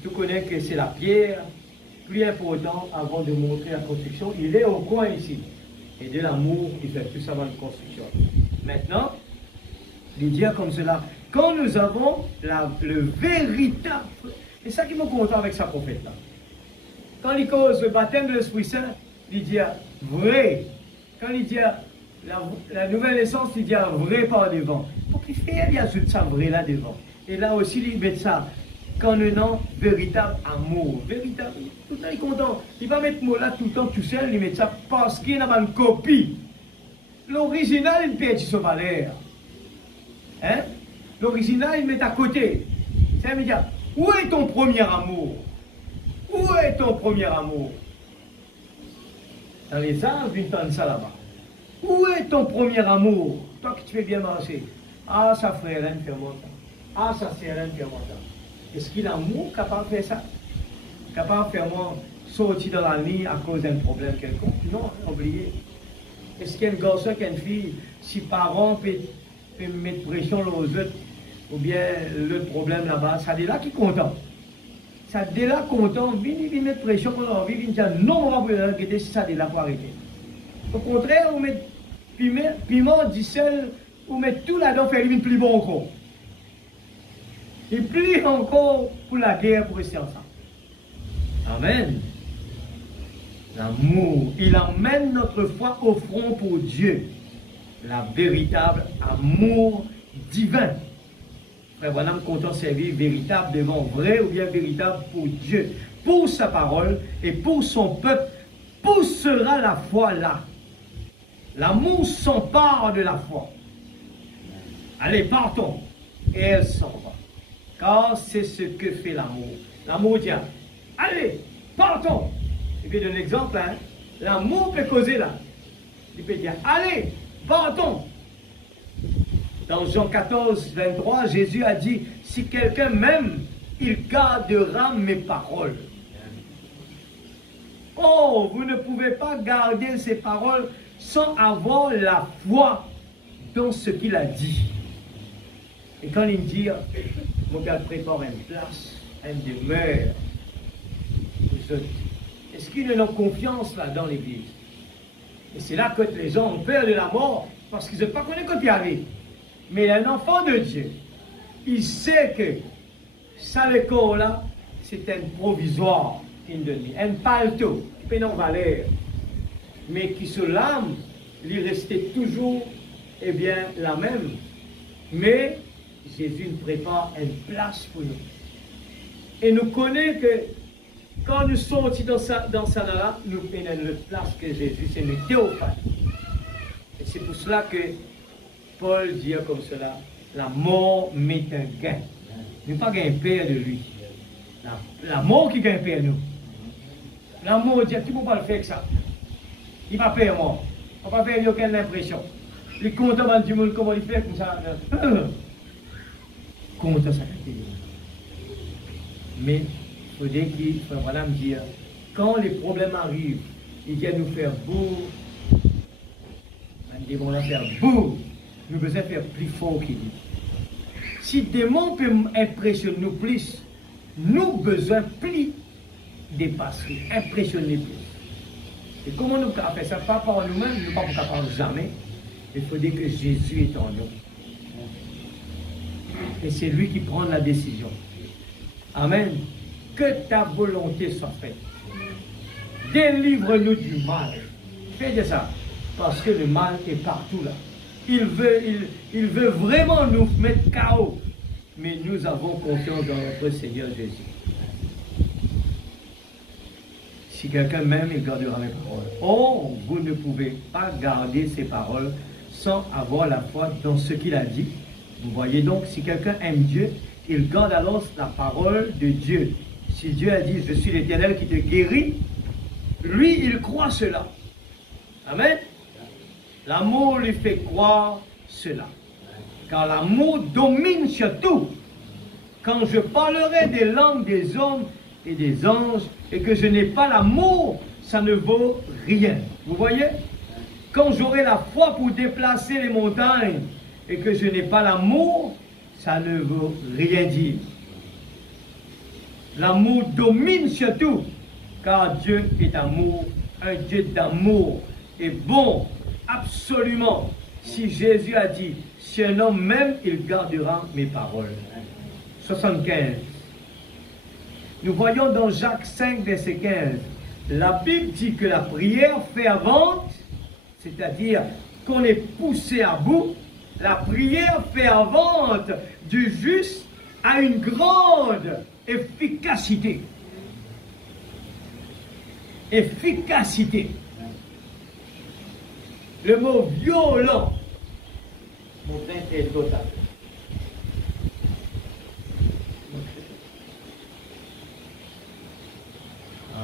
tu connais que c'est la pierre plus importante avant de montrer la construction. Il est au coin ici. Et de l'amour, il fait tout ça dans la construction. Maintenant, il dit comme cela, quand nous avons le véritable, c'est ça qui me content avec sa prophète là. Quand il cause le baptême de l'Esprit Saint, il dit vrai. Quand il dit la nouvelle naissance, il dit vrai par devant. Pour qu'il fait, il ajoute ça vrai là devant. Et là aussi, il met ça. Quand nous avons véritable amour, véritable, tout le temps il est content. Il va mettre ce mot-là tout le temps tout seul, il met ça parce qu'il y a une copie. L'original, il perd son valeur. Hein? L'original, il met à côté. Ça veut dire, où est ton premier amour? Où est ton premier amour? Dans les arbres, ils entendent ça là-bas. Où est ton premier amour? Toi qui tu fais bien marcher. Ah, ça frère, hein, fais-moi ça. Ah, ça sert, hein, fais-moi ça. Est-ce qu'il a l'amour capable de faire ça? Capable de faire moi sortir dans la nuit à cause d'un problème quelconque? Non, oubliez. Est-ce qu'il y a un garçon, qu'il y a une fille, si parents peuvent mettre pression aux autres, ou bien le problème là-bas, ça est là qui est content. Ça est là content, vient mettre pression pour leur vie, vient dire non, on va arrêter si ça est là pour arrêter. Au contraire, on met piment, du sel, on met tout là-dedans, faire une plus bon encore. Et plus encore pour la guerre, pour rester ensemble. Amen. L'amour, il emmène notre foi au front pour Dieu. La véritable amour divin. Frère Branham compte servir véritable devant vrai ou bien véritable pour Dieu, pour sa parole et pour son peuple. Poussera la foi là. L'amour s'empare de la foi. Allez, partons. Et elle s'en va. Car c'est ce que fait l'amour. L'amour dit, allez, partons. Et puis donne l'exemple, hein. L'amour peut causer là. Il peut dire, allez, partons. Dans Jean 14, 23, Jésus a dit, si quelqu'un m'aime, il gardera mes paroles. Oh, vous ne pouvez pas garder ces paroles sans avoir la foi dans ce qu'il a dit. Et quand il dit, mon gars prépare une place, une demeure, est-ce qu'ils ont confiance là dans l'église? Et c'est là que les gens ont peur de la mort parce qu'ils ne savent pas qu'on est quand il arrive. Mais un enfant de Dieu, il sait que ça, le corps là, c'est un provisoire qu'il donne, un paletot, qui peut non valeur, mais qui se l'âme, lui restait toujours, eh bien, la même. Mais Jésus nous prépare une place pour nous. Et nous connaissons que quand nous sommes dans ça là, nous prenons notre place que Jésus, c'est nous théophane. Et c'est pour cela que Paul dit comme cela, la mort met un gain. Nous pas gain père de lui. La mort qui gagne père nous. La mort dit, qui ne peut pas le faire que ça? Il va faire mort. On ne va pas faire aucune impression. Il est content du monde, comment il fait comme ça. Content ça. Mais il faudrait qu'il faut voilà me dire, quand les problèmes arrivent, ils viennent nous faire bourre. Nous devons la faire bourre. Nous devons faire plus fort qu'il dit. Si des démons peuvent impressionner nous plus, nous besoin plus dépasser, impressionner plus. Et comment nous pouvons faire ça? Pas par nous-mêmes, nous ne pouvons pas faire jamais. Il faut dire que Jésus est en nous. Et c'est lui qui prend la décision. Amen. Que ta volonté soit faite. Délivre-nous du mal. Faites ça. Parce que le mal est partout là. Il veut vraiment nous mettre KO. Mais nous avons confiance dans notre Seigneur Jésus. Si quelqu'un m'aime, il gardera mes paroles. Oh, vous ne pouvez pas garder ces paroles sans avoir la foi dans ce qu'il a dit. Vous voyez donc, si quelqu'un aime Dieu, il garde alors la parole de Dieu. Si Dieu a dit, je suis l'Éternel qui te guérit, lui, il croit cela. Amen. L'amour lui fait croire cela. Car l'amour domine sur tout. Quand je parlerai des langues des hommes et des anges et que je n'ai pas l'amour, ça ne vaut rien. Vous voyez? Quand j'aurai la foi pour déplacer les montagnes et que je n'ai pas l'amour, ça ne veut rien dire. L'amour domine sur tout. Car Dieu est amour, un Dieu d'amour. Et bon, absolument, si Jésus a dit, si un homme m'aime, il gardera mes paroles. 75. Nous voyons dans Jacques 5, verset 15, la Bible dit que la prière fervente, c'est-à-dire qu'on est poussé à bout, la prière fervente du juste a une grande efficacité. Efficacité. Le mot violent montre est total.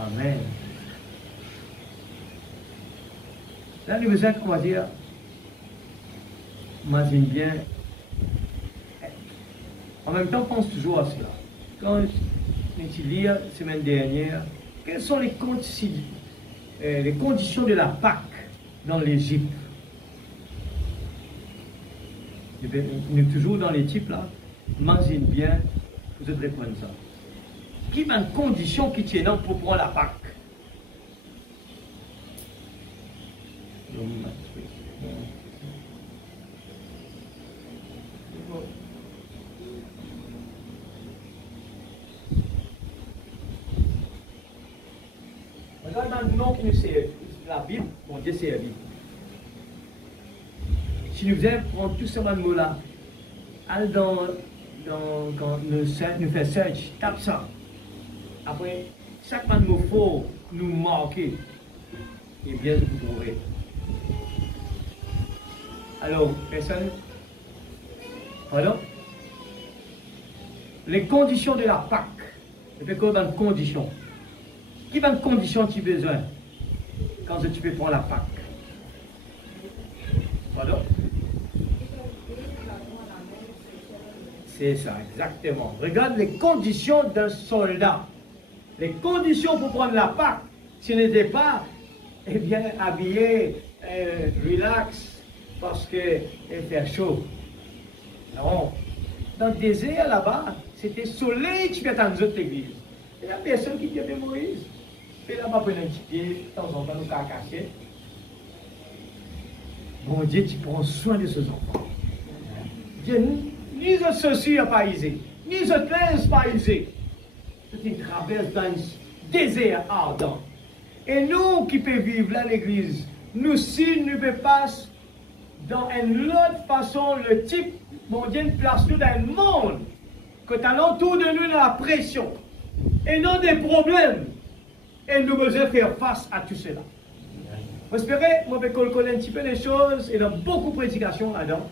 Amen. Là, nous besoin qu'on va dire, imagine bien, en même temps, pense toujours à cela. Quand j'ai lu la semaine dernière, quelles sont les conditions de la Pâque dans l'Égypte? Nous sommes toujours dans les types là. Imagine bien, vous devez répondre ça. Qui va une condition qui tient pour prendre la Pâque? regarde dans le nom qui nous sert, la Bible, mon Dieu c'est la Bible. Si nous faisons prendre tout ce mot-là, allez quand nous faisons search, tape ça. Après, chaque mot faut nous marquer. Et bien, vous trouverez. Alors, personne? Pardon? Les conditions de la Pâque. Je fais quoi dans les conditions? Quelles conditions tu as besoin quand tu peux prendre la Pâque? Pardon? C'est ça, exactement. Regarde les conditions d'un soldat. Les conditions pour prendre la Pâque, ce n'était pas, eh bien, habillé, relax, parce qu'il fait chaud. Non. Dans le désert, là-bas, c'était soleil qui fait dans notre église. Il y a personne qui dit de Moïse. Et là-bas, prendre un petit pied, de temps en temps, nous cacher. Bon Dieu, tu prends soin de ces enfants. Dieu, ni de ceci à pas isé, ni de classe pas isé. C'est une traverse dans un désert ardent. Et nous qui pouvons vivre là, l'église, nous, si nous ne pouvons pas, dans une autre façon, le type, mon Dieu, place nous dans un monde, que tu as autour de nous dans la pression, et non des problèmes. Et nous devons faire face à tout cela. Vous espérez, moi, je connais un petit peu les choses, et il y a beaucoup de prédications là-dedans.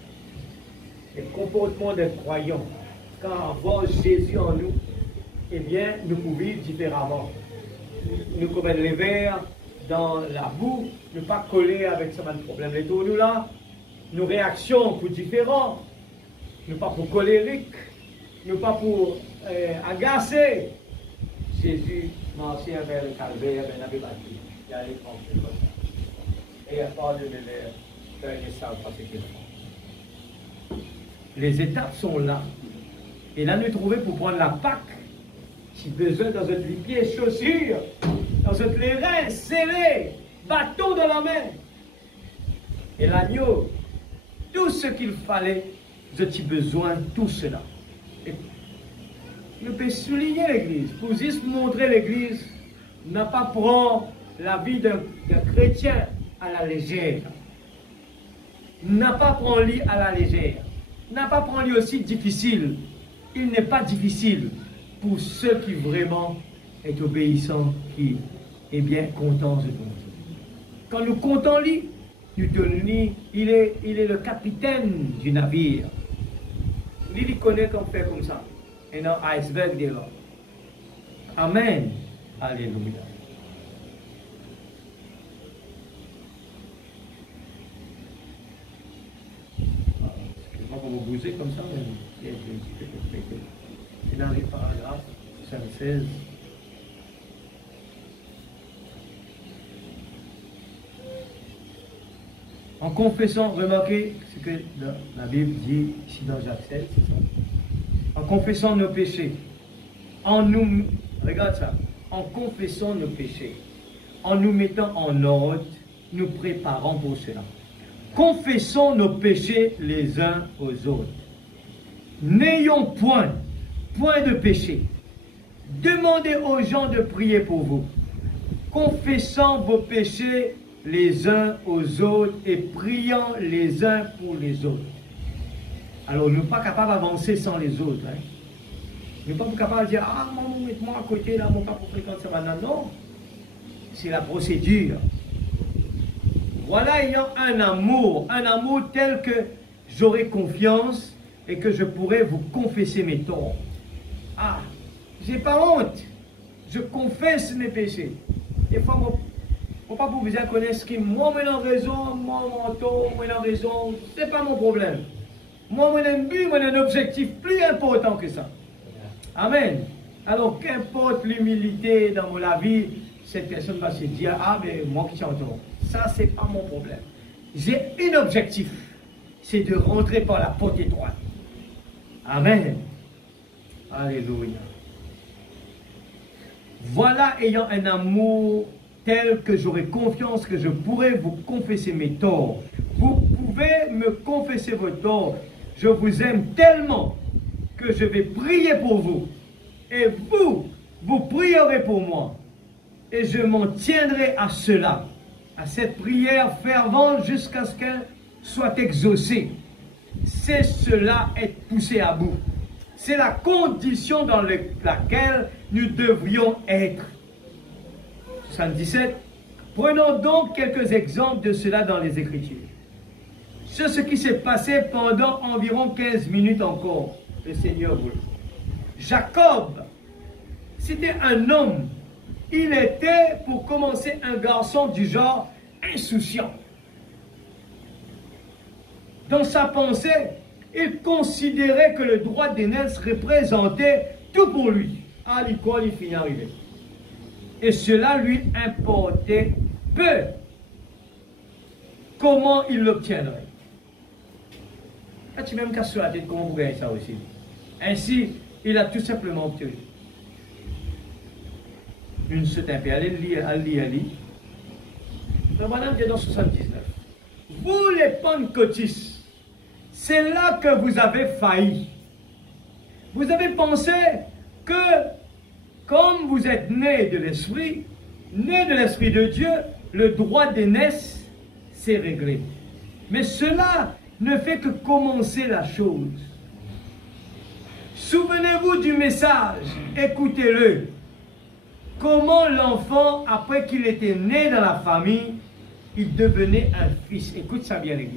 Le comportement des croyants, quand on voit Jésus en nous, eh bien, nous pouvons vivre différemment. Nous commettons les verres dans la boue, ne pas coller avec ce problème. Les tours, nous là, nos réactions pour différents, nous pas pour colériques, nous pas pour agacer. Jésus marchait vers le calvaire, il n'avait pas dit, il allait prendre comme ça. Et il a parlé de l'air, faire les salles parce qu'il font. Les étapes sont là. Et là, nous trouvons pour prendre la Pâque, si besoin dans un pied, chaussures, dans un les reins scellés, bâton dans la main. Et l'agneau, tout ce qu'il fallait, je t'ai besoin, tout cela. Et nous pouvons souligner l'église, pour juste montrer l'église, n'a pas prendre la vie d'un chrétien à la légère. N'a pas prendre lui à la légère. N'a pas prendre lui aussi difficile. Il n'est pas difficile pour ceux qui vraiment est obéissant, qui est bien content de Dieu. Quand nous comptons lui, nous donnons lui, il est le capitaine du navire. Lui, il connaît qu'on fait comme ça. Et non, iceberg de là. Amen. Alléluia. Excusez-moi pour vous bouger comme ça, mais c'est dans les paragraphes 76. En confessant, remarquez ce que la Bible dit ici dans Jacques 7, c'est ça? En confessant nos péchés, regarde ça, en confessant nos péchés, en nous mettant en ordre, nous préparons pour cela. Confessons nos péchés les uns aux autres. N'ayons point de péché. Demandez aux gens de prier pour vous. Confessant vos péchés les uns aux autres et priant les uns pour les autres. Alors, nous ne sommes pas capables d'avancer sans les autres. Hein. Nous ne sommes pas capables de dire, ah, maman, mets-moi à côté, là, mon pas pour fréquenter ça maintenant. Non, c'est la procédure. Voilà, ayant un amour tel que j'aurai confiance et que je pourrai vous confesser mes torts. Ah, j'ai pas honte. Je confesse mes péchés. Des fois, faut pas pour vous connaître ce qui moi, j'ai raison, moi, mon tort, moi, j'ai raison. C'est pas mon problème. Moi, j'ai un but, moi, j'ai un objectif plus important que ça. Amen. Alors, qu'importe l'humilité dans la vie, cette personne va se dire, ah, mais moi qui t'entends. Ça, c'est pas mon problème. J'ai un objectif. C'est de rentrer par la porte étroite. Amen. Alléluia. Voilà, ayant un amour tel que j'aurai confiance que je pourrai vous confesser mes torts. Vous pouvez me confesser vos torts. Je vous aime tellement que je vais prier pour vous. Et vous prierez pour moi. et je m'en tiendrai à cela, à cette prière fervente jusqu'à ce qu'elle soit exaucée. C'est cela, être poussé à bout. C'est la condition dans laquelle nous devrions être. 77. Prenons donc quelques exemples de cela dans les Écritures. C'est ce qui s'est passé pendant environ 15 minutes encore, le Seigneur voulait. Jacob, c'était un homme. Il était, pour commencer, un garçon du genre insouciant. Dans sa pensée, il considérait que le droit d'aînesse représentait tout pour lui. À l'école, il finit arrivé. Et cela lui importait peu. Comment il l'obtiendrait? Tu même casse sur la tête, comment vous gagnez ça aussi? Ainsi, il a tout simplement obtenu. Une se tape, allez lire. Le bonhomme est dans 79. Vous les pentecôtistes, c'est là que vous avez failli. Vous avez pensé que, comme vous êtes né de l'Esprit de Dieu, le droit d'aînesse, c'est réglé. Mais cela ne fait que commencer la chose. Souvenez-vous du message, écoutez-le. Comment l'enfant, après qu'il était né dans la famille, il devenait un fils. Écoute ça bien, les gars.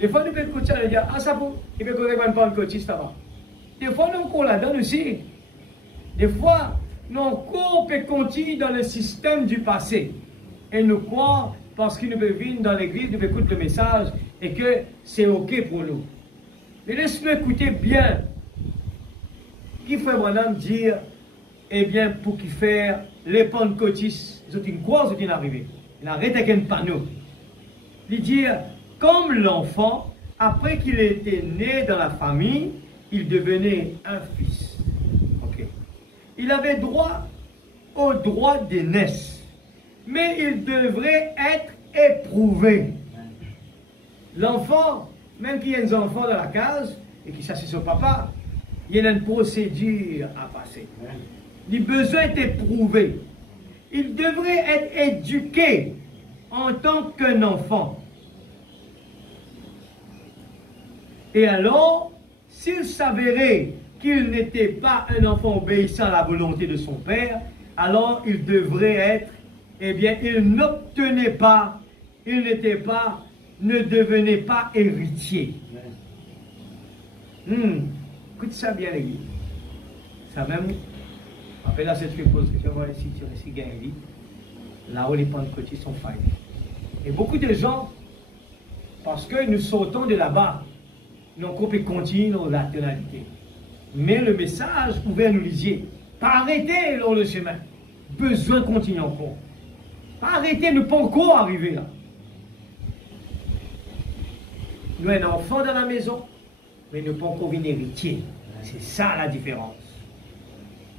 Des fois, nous pouvons écouter ça et dire, ah, ça pour, il peut qu'on pas le côté, ça va. Des fois, nous, on la donne aussi. Des fois, nous, on peut continuer dans le système du passé. Et nous croyons, parce qu'il nous peut venir dans l'église, nous peut écouter le message, et que c'est OK pour nous. Mais laisse-nous écouter bien. Qui fait maintenant dire, eh bien, pour qu'il fasse les pentecôtistes, ils ont une croix, ils ont une arrivée. Il arrête avec un panneau. Il dit, comme l'enfant, après qu'il était né dans la famille, il devenait un fils. Okay. Il avait droit au droit d'aînesse, mais il devrait être éprouvé. L'enfant, même qu'il y ait des enfants dans la case, et qu'il s'assied son papa, il y a une procédure à passer. Il a besoin d'être éprouvé. Il devrait être éduqué en tant qu'un enfant. Et alors, s'il s'avérait qu'il n'était pas un enfant obéissant à la volonté de son père, alors il devrait être, eh bien, il n'obtenait pas, ne devenait pas héritier. Écoute ça bien, les gars. Ça même, après là, cette pose que tu vas ici, tu restes gagné, là où les pentecôtistes sont faillis. Et beaucoup de gens, parce que nous sortons de là-bas, nous pouvons continuer nos latéralités. Mais le message ouvert nous lisiez, pas arrêter dans le chemin. Besoin de continuer encore. Pas arrêter, ne pas encore arriver là. Nous avons un enfant dans la maison, mais ne pas encore un héritier. C'est ça la différence.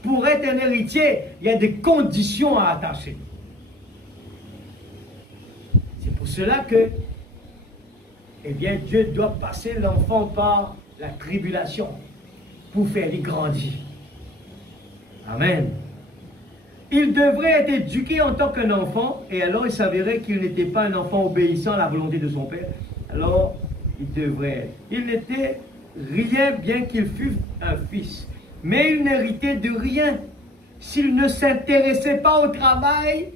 Pour être un héritier, il y a des conditions à attacher. C'est pour cela que, eh bien, Dieu doit passer l'enfant par la tribulation pour faire lui grandir. Amen. Il devrait être éduqué en tant qu'un enfant, et alors il s'avérait qu'il n'était pas un enfant obéissant à la volonté de son père. Alors, il devrait. Il n'était rien bien qu'il fût un fils. Mais il n'héritait de rien s'il ne s'intéressait pas au travail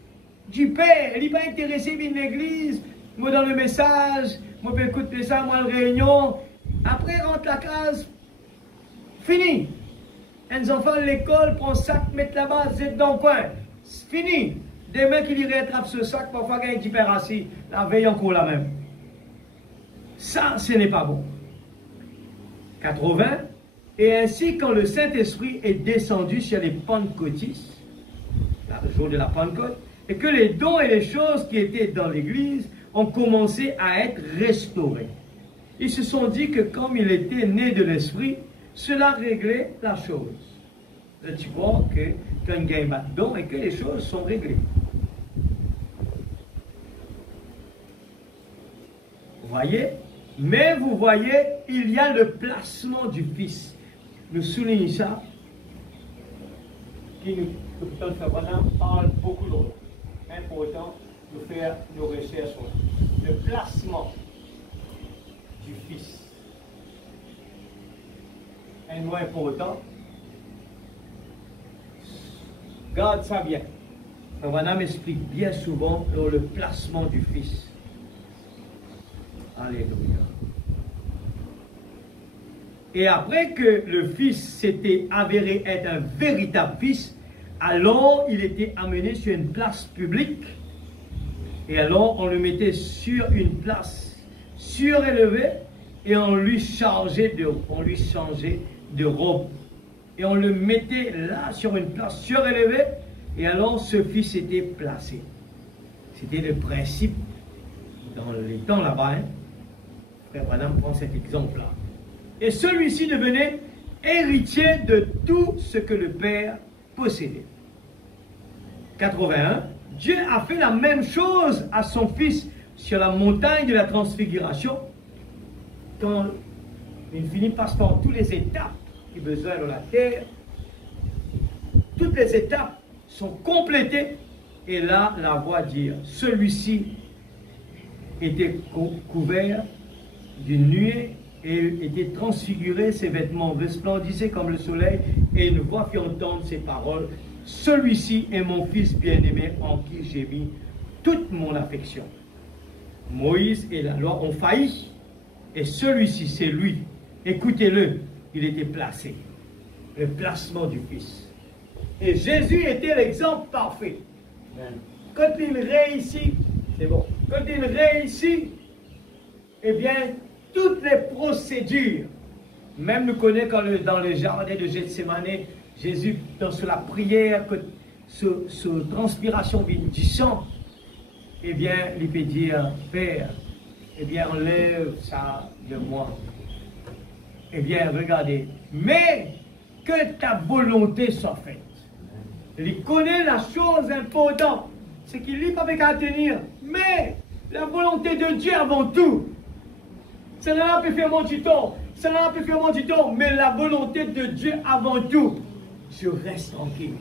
du père. Il n'est pas intéressé à l'église, moi dans le message, moi je peux écouter ça, moi la réunion. Après, rentre la case, fini. Un enfant à l'école, prend sac, met là-bas, zette dans le coin. Fini. Demain qu'il y rattrape ce sac, parfois il y a un petit père assis, la veille encore la même. Ça, ce n'est pas bon. 80. Et ainsi, quand le Saint-Esprit est descendu sur les pentecôtistes, le jour de la Pentecôte, et que les dons et les choses qui étaient dans l'Église ont commencé à être restaurés. Ils se sont dit que comme il était né de l'Esprit, cela réglait la chose. Là, tu vois que quand il y a un don et que les choses sont réglées. Vous voyez? Mais vous voyez, il y a le placement du Fils. Nous soulignons ça, qui nous Le docteur Fernand parle beaucoup de l'autre. Important de faire nos recherches sur le placement du Fils. Un mot important. Garde ça bien. Fernand m'explique bien souvent le placement du Fils. Alléluia. Et après que le Fils s'était avéré être un véritable Fils, alors il était amené sur une place publique. Et alors on le mettait sur une place surélevée et on lui changeait de robe. Et on le mettait là sur une place surélevée et alors ce Fils était placé. C'était le principe dans les temps là-bas. Hein. Frère Branham prend cet exemple-là. Et celui-ci devenait héritier de tout ce que le Père possédait. 81. Dieu a fait la même chose à son Fils sur la montagne de la transfiguration. Quand il finit passe par toutes les étapes qu'il a besoin dans la terre, toutes les étapes sont complétées. Et là, la voix dit, celui-ci était couvert d'une nuée et était transfiguré, ses vêtements resplendissaient comme le soleil, et une voix fit entendre ces paroles. Celui-ci est mon Fils bien-aimé en qui j'ai mis toute mon affection. Moïse et la loi ont failli, et celui-ci, c'est lui. Écoutez-le, il était placé. Le placement du Fils. Et Jésus était l'exemple parfait. Quand il réussit, c'est bon, quand il réussit, eh bien, toutes les procédures, même nous connaissons quand dans le jardin de Gethsémane, Jésus, dans la prière, que ce transpiration du sang, eh bien, il peut dire, Père, eh bien, enlève ça de moi. Eh bien, regardez, mais que ta volonté soit faite. Il connaît la chose importante, c'est qu'il n'est pas qu'à tenir, mais la volonté de Dieu avant tout. Ça n'a pas fait mon temps, ça n'a pas fait mon temps, mais la volonté de Dieu avant tout. Je reste tranquille.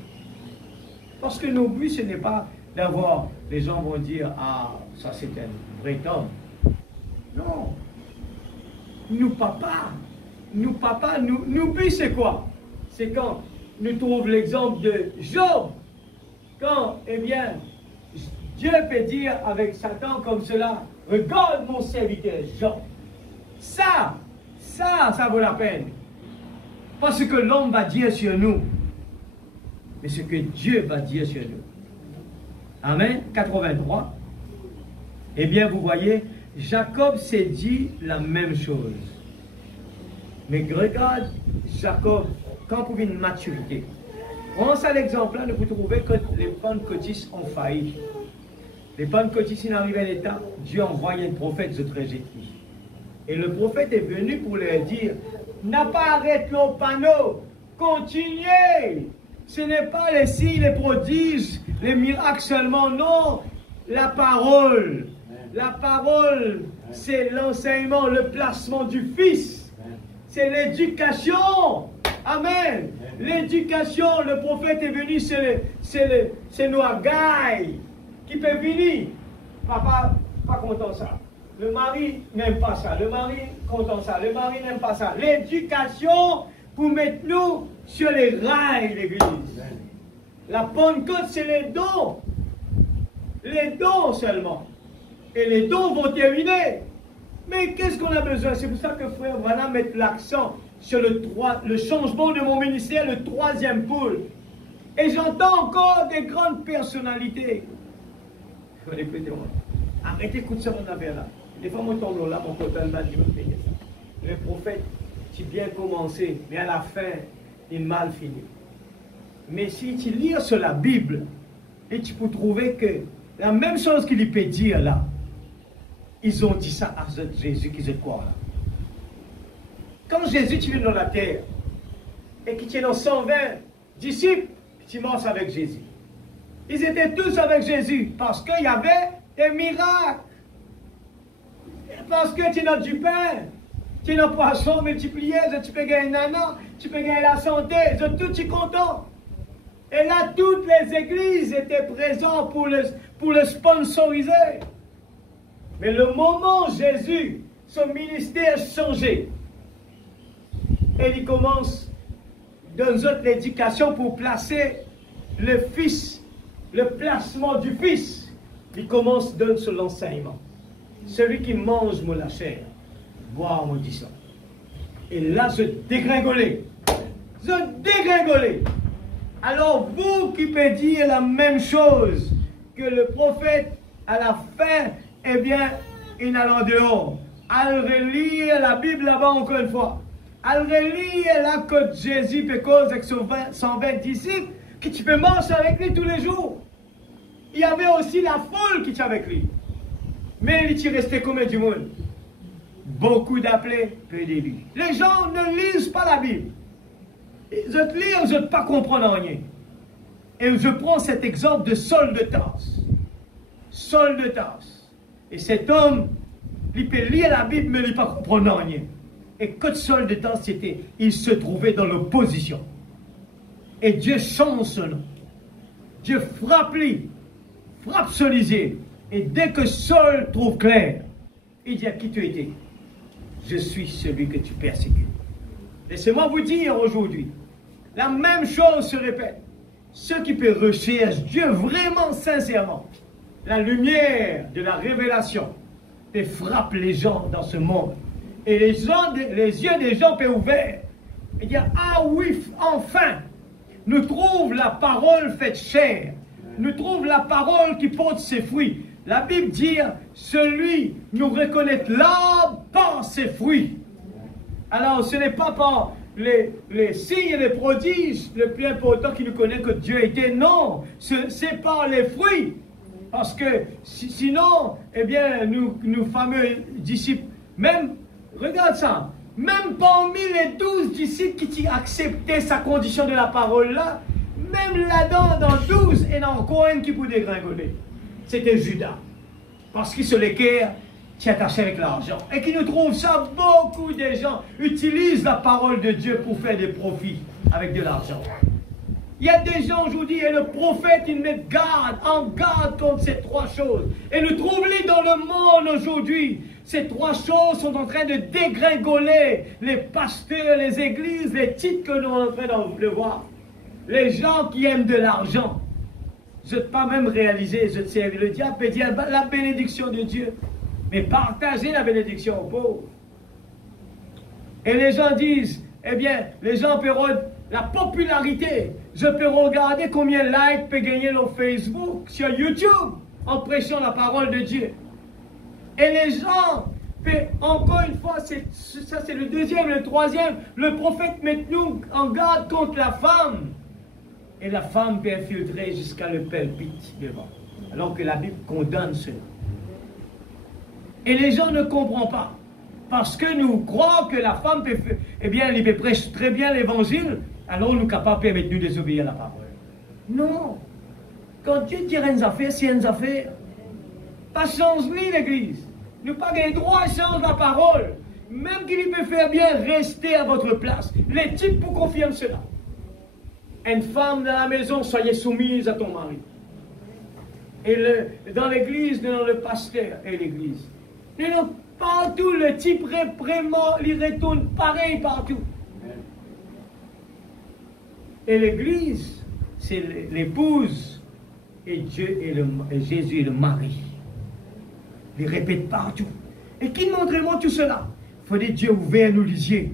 Parce que nos buts, ce n'est pas d'avoir, les gens vont dire, ah, ça c'est un vrai homme. Non. Nous, papa, nous buts, c'est quoi? C'est quand nous trouvons l'exemple de Job. Quand, eh bien, Dieu peut dire avec Satan comme cela, regarde mon serviteur Job. Ça vaut la peine. Pas ce que l'homme va dire sur nous, mais ce que Dieu va dire sur nous. Amen. 83. Eh bien, vous voyez, Jacob s'est dit la même chose. Mais regarde, Jacob, quand pour une maturité. Prenons ça l'exemple, là, vous trouvez que les pentecôtistes ont failli. Les pentecôtistes, ils arrivent à l'état, Dieu envoie un prophète de tragédie. Et le prophète est venu pour leur dire, n'a pas arrêté le panneau, continuez. Ce n'est pas les signes, les prodiges, les miracles seulement, non. La parole. La parole, c'est l'enseignement, le placement du Fils. C'est l'éducation. Amen. L'éducation, le prophète est venu, c'est nos agailles qui peut venir. Papa, pas content ça. Le mari n'aime pas ça. Le mari content ça. Le mari n'aime pas ça. L'éducation pour mettre nous sur les rails, l'église. La Pentecôte, c'est les dons. Les dons seulement. Et les dons vont terminer. Mais qu'est-ce qu'on a besoin? C'est pour ça que frère Branham met l'accent sur le changement de mon ministère, le troisième pôle. Et j'entends encore des grandes personnalités. Arrêtez, écoute ça, mon affaire là. Des fois, mon tombe là, mon côté là, Dieu me paye ça. Le prophète, tu bien commencé, mais à la fin, il mal fini. Mais si tu lis sur la Bible, et tu peux trouver que la même chose qu'il peut dire là, ils ont dit ça à Jésus qui est quoi là? Quand Jésus tu viens dans la terre, et qu'il tient dans 120 disciples, tu marches avec Jésus. Ils étaient tous avec Jésus, parce qu'il y avait des miracles. Parce que tu as du pain, tu as poisson multiplié, tu peux gagner un an, tu peux gagner la santé, tout tu es content. Et là, toutes les églises étaient présentes pour le sponsoriser. Mais le moment où Jésus, son ministère a changé, et il commence dans notre éducation pour placer le Fils, le placement du Fils. Il commence dans l'enseignement. Celui qui mange la chair, boit mon sang. Et là, je dégringolais. Je dégringolais. Alors, vous qui pouvez dire la même chose que le prophète à la fin, eh bien, il allait en dehors. Allez relire la Bible là-bas encore une fois. Allez relire là que Jésus peut cause avec 120 disciples, que tu peux manger avec lui tous les jours. Il y avait aussi la foule qui était avec lui. Mais il y restait combien du monde? Beaucoup d'appelés, peu d'élus. Les gens ne lisent pas la Bible. Ils te lisent, ils ne pas comprendre rien. Et je prends cet exemple de Saul de Tarse. Saul de Tarse. Et cet homme, il peut lire la Bible, mais il ne pas comprendre rien. Et quand Saul de Tarse c'était, il se trouvait dans l'opposition. Et Dieu change son nom. Dieu frappe lui, frappe Solisée. Et dès que Saul trouve clair, il dit à qui tu étais? Je suis celui que tu persécutes. Laissez-moi vous dire aujourd'hui, la même chose se répète. Ceux qui peuvent rechercher Dieu vraiment sincèrement, la lumière de la révélation peut frapper les gens dans ce monde. Et les yeux des gens peuvent ouverts. Et dire, ah oui, enfin, nous trouvons la parole faite chair. Nous trouvons la parole qui porte ses fruits. La Bible dit, celui nous reconnaît l'arbre par ses fruits. Alors, ce n'est pas par les signes et les prodiges le plus important qui nous connaît que Dieu était. Non, c'est par les fruits. Parce que sinon, eh bien, nous fameux disciples, même, regarde ça, même parmi les 12 disciples qui acceptaient sa condition de la parole là, même là-dedans, dans 12, il y en a encore un qui pouvait dégringoler. C'était Judas. Parce qu'il se l'équerre, qui est attaché avec l'argent. Et qui nous trouve ça, beaucoup de gens utilisent la parole de Dieu pour faire des profits avec de l'argent. Il y a des gens aujourd'hui, et le prophète, il met en garde contre ces trois choses. Et nous trouvons-les dans le monde aujourd'hui. Ces trois choses sont en train de dégringoler les pasteurs, les églises, les titres que nous sommes en train de voir. Les gens qui aiment de l'argent. Je ne peux pas même réaliser, je sais, le diable peut dire la bénédiction de Dieu. Mais partagez la bénédiction aux pauvres. Et les gens disent, eh bien, les gens peuvent la popularité. Je peux regarder combien de likes peut gagner sur Facebook, sur YouTube, en prêchant la parole de Dieu. Et les gens, encore une fois, ça c'est le deuxième, le troisième, le prophète met nous en garde contre la femme. Et la femme peut infiltrer jusqu'à le palpite devant. Alors que la Bible condamne cela. Et les gens ne comprennent pas. Parce que nous croyons que la femme peut, eh bien, elle peut prêcher très bien l'évangile, alors nous sommes capables de permettre nous désobéir à la parole. Non. Quand Dieu dit une affaire, c'est une affaire. Pas change-lui l'église. Nous n'avons pas le droit à changer la parole. Même qu'il peut faire bien, rester à votre place. Les types vous confirment cela. Une femme dans la maison, soyez soumise à ton mari. Et dans l'église, dans le pasteur et l'église. Et donc, partout, le type vraiment, il retourne pareil partout. Et l'église, c'est l'épouse, et Dieu et Jésus est le mari. Il répète partout. Et qui montre-moi tout cela? Il faut que Dieu ouvert nous lisiez.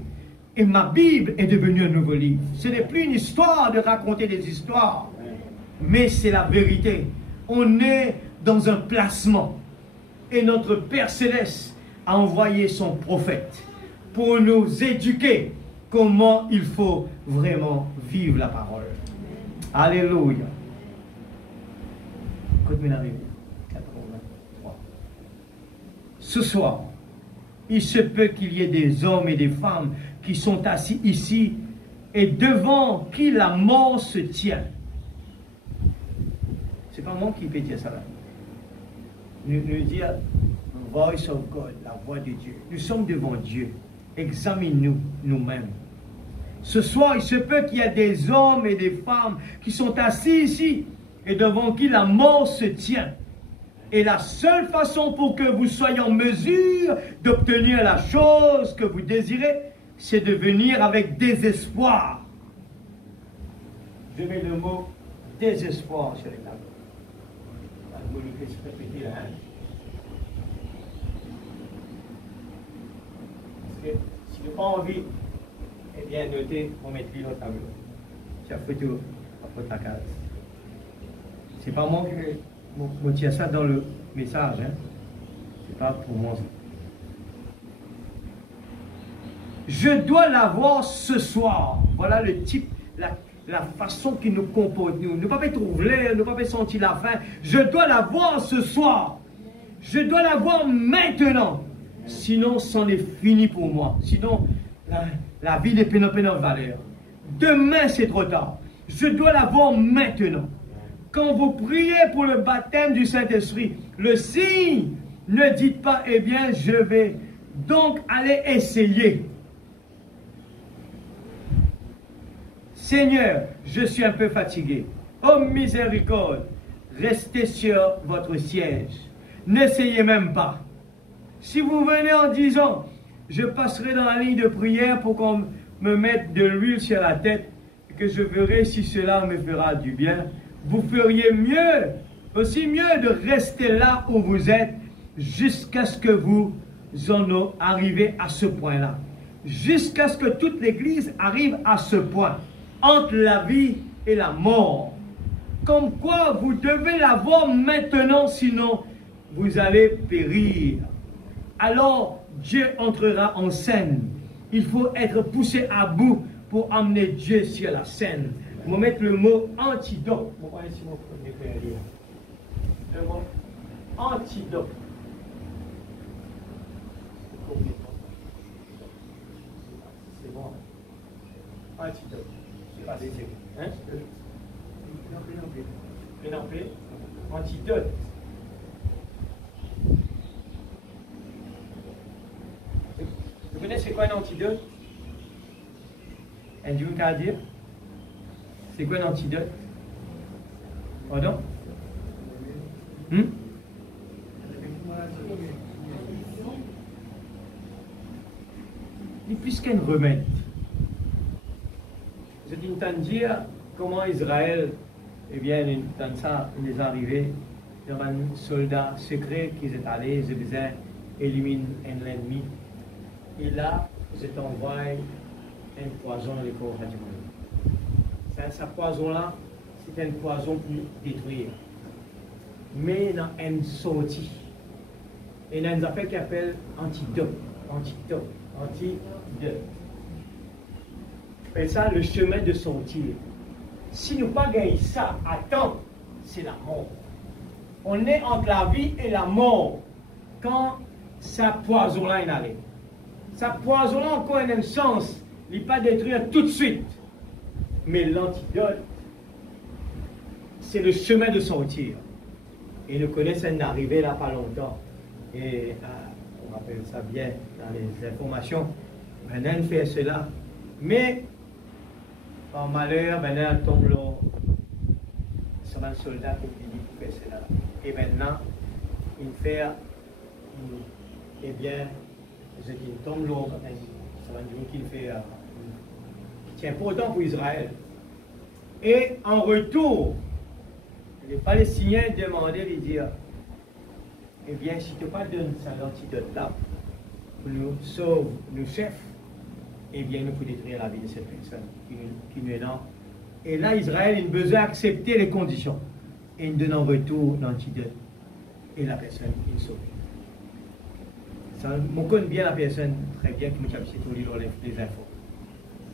Et ma Bible est devenue un nouveau livre. Ce n'est plus une histoire de raconter des histoires, mais c'est la vérité. On est dans un placement. Et notre Père Céleste a envoyé son prophète pour nous éduquer comment il faut vraiment vivre la parole. Alléluia. Écoute-moi la Bible. 83. Ce soir, il se peut qu'il y ait des hommes et des femmes qui sont assis ici et devant qui la mort se tient. C'est pas moi qui peux dire ça là. Nous dire voice of God, la voix de Dieu. Nous sommes devant Dieu. Examine-nous nous-mêmes. Ce soir, il se peut qu'il y ait des hommes et des femmes qui sont assis ici et devant qui la mort se tient. Et la seule façon pour que vous soyez en mesure d'obtenir la chose que vous désirez, c'est de venir avec désespoir. Je mets le mot désespoir sur les tables. Le mot qui se répéter là. Parce que si vous n'avez pas envie, eh bien, notez, on met lui dans le tableau. C'est la photo à ta case. C'est pas moi qui tiens ça dans le message, hein. C'est pas pour moi. Je dois l'avoir ce soir. Voilà le type, la façon qui nous compose. Nous ne pas trouver, ne pas sentir la faim. Je dois l'avoir ce soir. Je dois l'avoir maintenant. Sinon, c'en est fini pour moi. Sinon, la vie n'est pas de valeur. Demain, c'est trop tard. Je dois l'avoir maintenant. Quand vous priez pour le baptême du Saint-Esprit, le signe, ne dites pas, eh bien, je vais donc aller essayer. Seigneur, je suis un peu fatigué. Oh miséricorde, restez sur votre siège. N'essayez même pas. Si vous venez en disant, je passerai dans la ligne de prière pour qu'on me mette de l'huile sur la tête, et que je verrai si cela me fera du bien, vous feriez mieux, aussi mieux de rester là où vous êtes jusqu'à ce que vous en arrivez à ce point-là. Jusqu'à ce que toute l'Église arrive à ce point, entre la vie et la mort. Comme quoi vous devez l'avoir maintenant, sinon vous allez périr. Alors Dieu entrera en scène. Il faut être poussé à bout pour emmener Dieu sur la scène. On va mettre le mot antidote. On va ici mon premier frère lire. Le mot antidote. C'est bon. Antidote. C'est pas des hein? Antidote. Vous connaissez quoi un antidote? Andrew, qu'à dire? C'est quoi un antidote? Pardon? Il est plus qu'un remède. Je dis de dire comment Israël, eh bien, dans ça, il est arrivé, il y avait un soldat secret qui est allé, ils faisaient éliminer l'ennemi. Et là, ils ont envoyé un poison dans les corps du monde. Ce poison-là, c'est un poison pour détruire. Mais il y a une sortie. Et il y a une affaire qui appelle antidote. Antidote. Antidote. Et ça, le chemin de sortir. Si nous pas gagnons ça à temps, c'est la mort. On est entre la vie et la mort quand ça poison-là est allé. Ça poison-là encore a un sens. Il n'est pas détruire tout de suite. Mais l'antidote, c'est le chemin de sortir. Et nous connaissons une arrivée là pas longtemps. Et on rappelle ça bien dans les informations. Maintenant, on fait cela. Mais, par malheur, maintenant, on tombe là. Sur un soldat qui dit fait cela. Et maintenant, il fait, eh bien, ce qui tombe là, c'est un jour qu'il fait, qui est important pour Israël. Et en retour, les Palestiniens demandaient de dire, eh bien, si tu n'as pas donné ça l'antidote-là, pour nous sauver nos chefs, eh bien, nous pouvons détruire la vie de cette personne qui nous est là. Et là, Israël, il a besoin d'accepter les conditions. Et il donne en retour l'antidote. Et la personne est sauvée. On connaît bien la personne très bien, qui nous a cité les infos.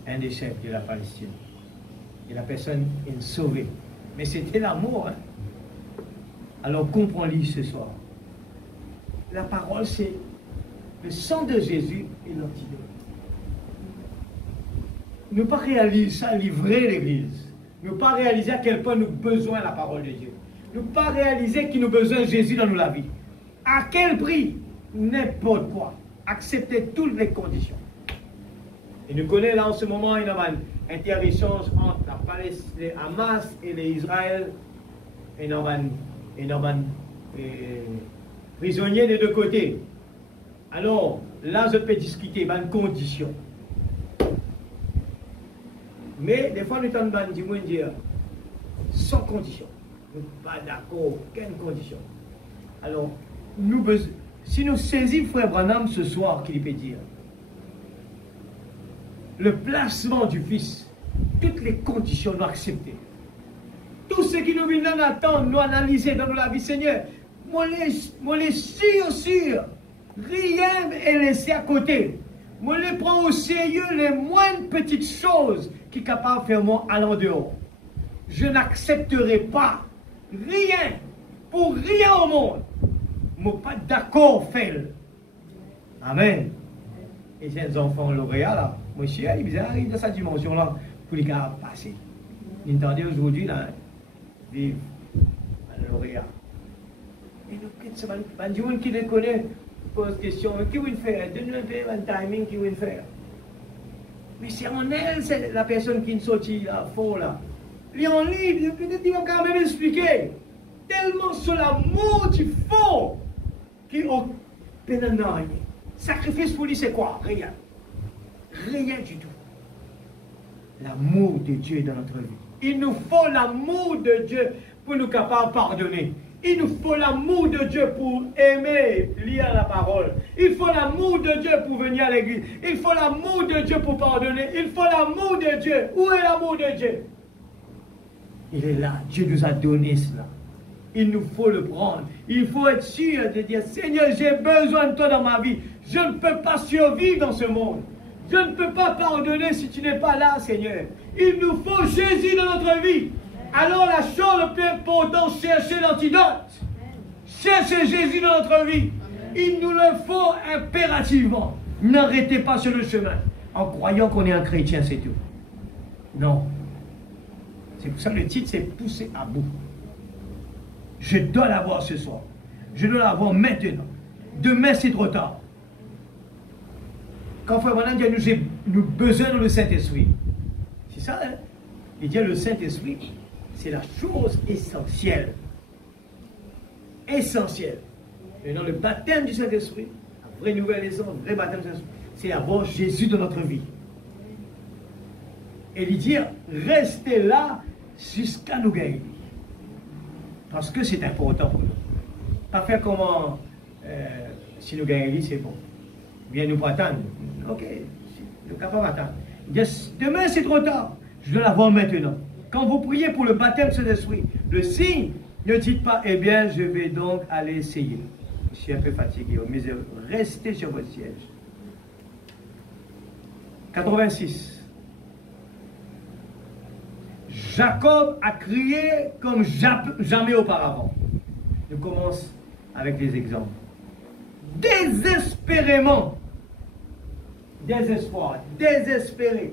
Un des chefs de la Palestine. Et la personne est sauvée. Mais c'était l'amour. Hein? Alors comprends-le ce soir. La parole, c'est le sang de Jésus et l'antidote. Ne pas réaliser ça, livrer l'Église. Ne pas réaliser à quel point nous avons besoin de la parole de Dieu. Ne pas réaliser qu'il nous a besoin de Jésus dans la vie. À quel prix? N'importe quoi. Accepter toutes les conditions. Et nous connaissons là en ce moment, il y a un inter-échange entre la Palestine, les Hamas et les Israël. Et il y a prisonniers des deux côtés. Alors, là, je peux discuter, il y a une condition. Mais des fois, nous entendons dire sans condition. Nous ne sommes pas d'accord, aucune condition. Alors, si nous saisissons Frère Branham ce soir, qu'il peut dire, le placement du Fils, toutes les conditions nous acceptées. Tout ce qui nous vient d'attendre, nous analyser dans la vie, Seigneur, moi les sûr, rien est laissé à côté. Moi les prends au sérieux les moindres petites choses qui sont capables de faire moi aller en dehors. Je n'accepterai pas rien, pour rien au monde. Je ne suis pas d'accord, fait. Amen. Et j'ai des enfants lauréats là. Monsieur, ils arrivent dans cette dimension-là pour les gars passer. Ils entendent aujourd'hui là, vivre à lauréat. Et nous, les gens qui les connaissent posent question, qui vont faire? Donne-nous un timing qui vont faire. Mais c'est en elle, c'est la personne qui est sortie là, faux là. Il est en ligne, peut-être qu'ils vont quand même expliquer. Tellement sur l'amour du faux qui au pénal. Sacrifice pour lui, c'est quoi? Rien. Rien du tout. L'amour de Dieu est dans notre vie. Il nous faut l'amour de Dieu pour nous capables de pardonner. Il nous faut l'amour de Dieu pour aimer, lire la parole. Il faut l'amour de Dieu pour venir à l'église. Il faut l'amour de Dieu pour pardonner. Il faut l'amour de Dieu. Où est l'amour de Dieu? Il est là. Dieu nous a donné cela. Il nous faut le prendre. Il faut être sûr de dire, Seigneur, j'ai besoin de toi dans ma vie. Je ne peux pas survivre dans ce monde. Je ne peux pas pardonner si tu n'es pas là, Seigneur. Il nous faut Jésus dans notre vie. Alors la chose la plus importante, chercher l'antidote. Chercher Jésus dans notre vie. Il nous le faut impérativement. N'arrêtez pas sur le chemin en croyant qu'on est un chrétien, c'est tout. Non. C'est pour ça que le titre, c'est pousser à bout. Je dois l'avoir ce soir. Je dois l'avoir maintenant. Demain, c'est trop tard. Quand Frère Branham dit nous besoin de le Saint-Esprit. C'est ça, hein? Il dit le Saint-Esprit, c'est la chose essentielle. Essentielle. Et dans le baptême du Saint-Esprit, la vraie nouvelle naissance, le vrai baptême du Saint-Esprit, c'est avoir Jésus dans notre vie. Et lui dire, restez là jusqu'à nous guérir. Parce que c'est important pour nous. Pas faire comment, si nous gagnons, c'est bon. Bien nous pas attendre. Ok, nous ne pouvons pas attendre. Demain, c'est trop tard. Je dois l'avoir maintenant. Quand vous priez pour le baptême de Saint-Esprit, le signe, ne dites pas, eh bien, je vais donc aller essayer. Je suis un peu fatigué, mais restez sur votre siège. 86. Jacob a crié comme jamais auparavant. Je commence avec les exemples. Désespérément. Désespoir. Désespéré.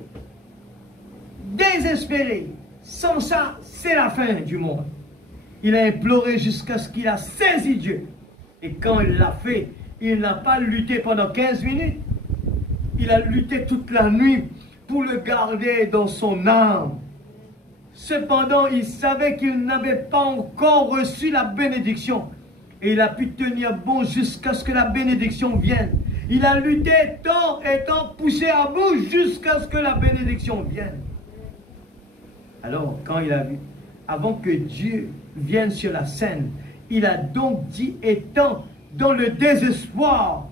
Désespéré. Sans ça, c'est la fin du monde. Il a imploré jusqu'à ce qu'il a saisi Dieu. Et quand il l'a fait, il n'a pas lutté pendant 15 minutes. Il a lutté toute la nuit pour le garder dans son âme. Cependant, il savait qu'il n'avait pas encore reçu la bénédiction. Et il a pu tenir bon jusqu'à ce que la bénédiction vienne. Il a lutté tant et tant, poussé à bout jusqu'à ce que la bénédiction vienne. Alors, quand il a vu, avant que Dieu vienne sur la scène, il a donc dit, étant dans le désespoir,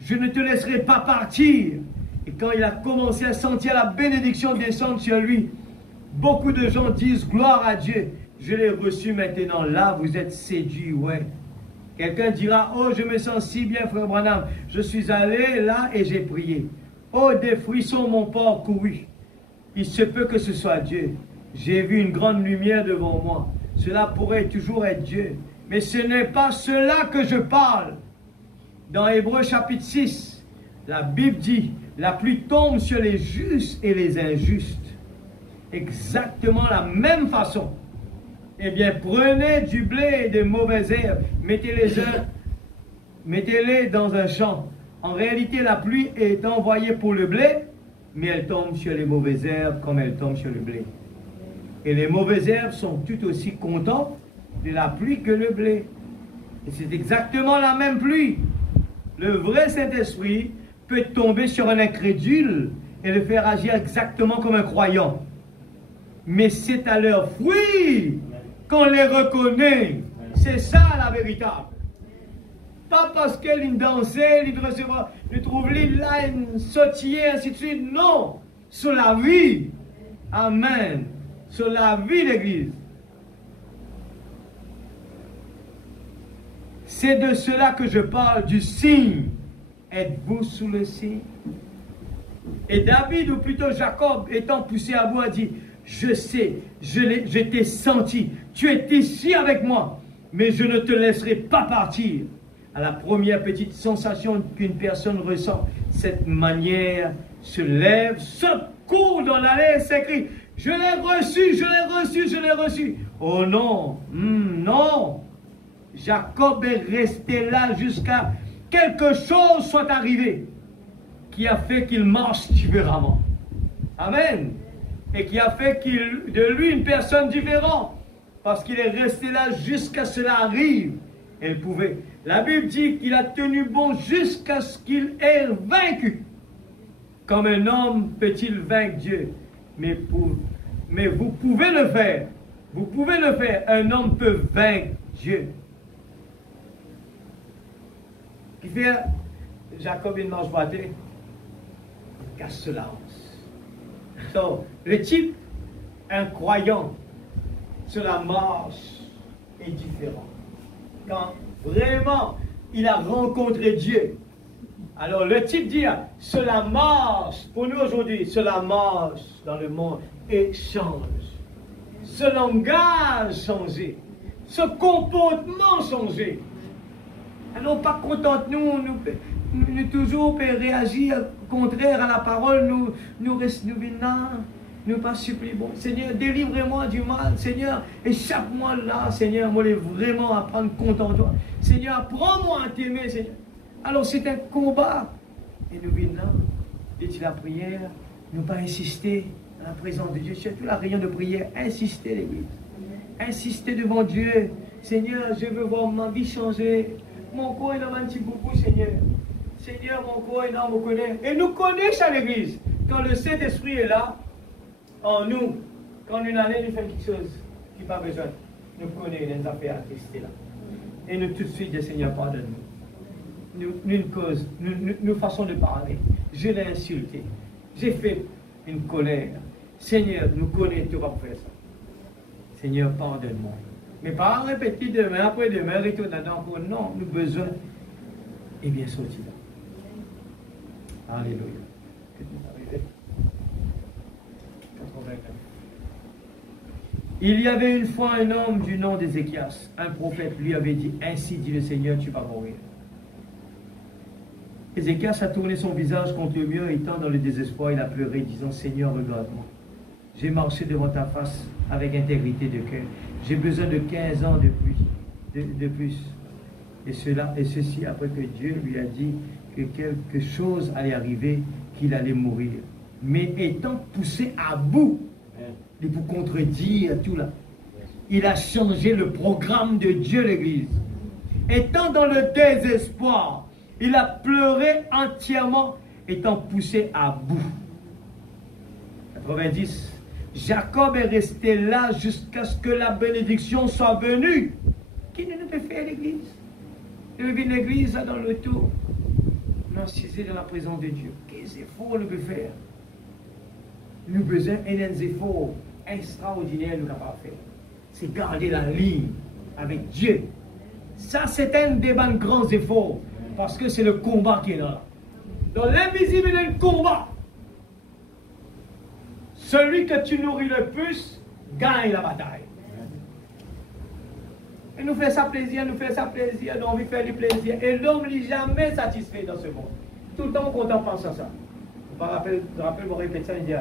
je ne te laisserai pas partir. Et quand il a commencé à sentir la bénédiction descendre sur lui, beaucoup de gens disent, gloire à Dieu, je l'ai reçu maintenant. Là, vous êtes séduits, ouais. Quelqu'un dira, oh, je me sens si bien, Frère Branham. Je suis allé là et j'ai prié. Oh, des frissons m'ont parcouru. Il se peut que ce soit Dieu. J'ai vu une grande lumière devant moi. Cela pourrait toujours être Dieu. Mais ce n'est pas cela que je parle. Dans Hébreux chapitre 6, la Bible dit, la pluie tombe sur les justes et les injustes. Exactement la même façon. Eh bien, prenez du blé et des mauvaises herbes, mettez-les dans un champ. En réalité, la pluie est envoyée pour le blé, mais elles tombent sur les mauvaises herbes comme elles tombent sur le blé. Et les mauvaises herbes sont tout aussi contentes de la pluie que le blé. Et c'est exactement la même pluie. Le vrai Saint-Esprit peut tomber sur un incrédule et le faire agir exactement comme un croyant. Mais c'est à leurs fruits qu'on les reconnaît. C'est ça la véritable. Pas parce qu'elle dansait, elle recevoir, elle trouve là, elle sautillait, ainsi de suite. Non, sur la vie. Amen. Sur la vie de l'Église. C'est de cela que je parle, du signe. Êtes-vous sous le signe? Et David, ou plutôt Jacob, étant poussé à bout, a dit, je sais, je t'ai senti, tu es ici avec moi, mais je ne te laisserai pas partir. À la première petite sensation qu'une personne ressent, cette manière se lève, se court dans l'allée et s'écrie, je l'ai reçu, je l'ai reçu, je l'ai reçu. Oh non, non. Jacob est resté là jusqu'à quelque chose soit arrivé qui a fait qu'il marche différemment. Amen. Et qui a fait de lui une personne différente. Parce qu'il est resté là jusqu'à ce que cela arrive. Elle pouvait. La Bible dit qu'il a tenu bon jusqu'à ce qu'il ait vaincu. Comme un homme peut-il vaincre Dieu? Mais vous pouvez le faire. Vous pouvez le faire. Un homme peut vaincre Dieu. Qui fait Jacob il marche batté, casse ce lance. Donc, le type, un croyant, sur la marche est différent. Quand vraiment il a rencontré Dieu, alors le type dit, cela marche, pour nous aujourd'hui, cela marche dans le monde et change. Ce langage changé, ce comportement changé. Alors, pas content de nous toujours réagir contraire à la parole, nous pas supplier. Bon, Seigneur, délivre-moi du mal, Seigneur, échappe-moi là, Seigneur, moi, vraiment à prendre compte en toi. Seigneur, apprends-moi à t'aimer, Seigneur. Alors, c'est un combat. Et nous venons là, dit la prière, nous pas insister à la présence de Dieu, surtout la réunion de prière, insister, l'Église. Insister devant Dieu. Seigneur, je veux voir ma vie changer. Mon corps est dans un petit beaucoup, Seigneur. Seigneur, mon corps est dans, me connaît. Et nous connaissons à l'Église. Quand le Saint-Esprit est là, en nous, quand une année nous fait quelque chose qui n'a pas besoin, nous connaissons les affaires à tester là. Et nous tout de suite, Seigneur, pardonne-nous. Une cause, nous façon de parler. Je l'ai insulté. J'ai fait une colère. Seigneur, nous connaissons, tu vas faire ça. Seigneur, pardonne-moi. Mais pas répéter demain, après demain, retourner dans encore. Non, nous avons besoin. Et bien sorti là. Alléluia. Il y avait une fois un homme du nom d'Ézéchias. Un prophète lui avait dit, ainsi dit le Seigneur, tu vas mourir. Ézéchias a tourné son visage contre le mur, étant dans le désespoir, il a pleuré, disant, Seigneur, regarde-moi. J'ai marché devant ta face avec intégrité de cœur. J'ai besoin de 15 ans de plus. Et ceci après que Dieu lui a dit que quelque chose allait arriver, qu'il allait mourir. Mais étant poussé à bout, et pour contredire tout là, il a changé le programme de Dieu, l'Église. Étant dans le désespoir, il a pleuré entièrement, étant poussé à bout. 90. Jacob est resté là jusqu'à ce que la bénédiction soit venue. Qui ne peut faire l'Église? Il vient l'Église dans le tour. Non, si c'est dans la présence de Dieu. Quels efforts nous peut faire? Nous avons besoin d'un effort extraordinaire nous avons faire. C'est garder la ligne avec Dieu. Ça, c'est un des grands efforts. Parce que c'est le combat qui est là. Dans l'invisible, il y a un combat. Celui que tu nourris le plus gagne la bataille. Et nous fait ça plaisir, nous fait ça plaisir, nous envie de faire du plaisir. Et l'homme n'est jamais satisfait dans ce monde. Tout le temps qu'on pense à ça. Je me rappelle, je répète ça, il dit,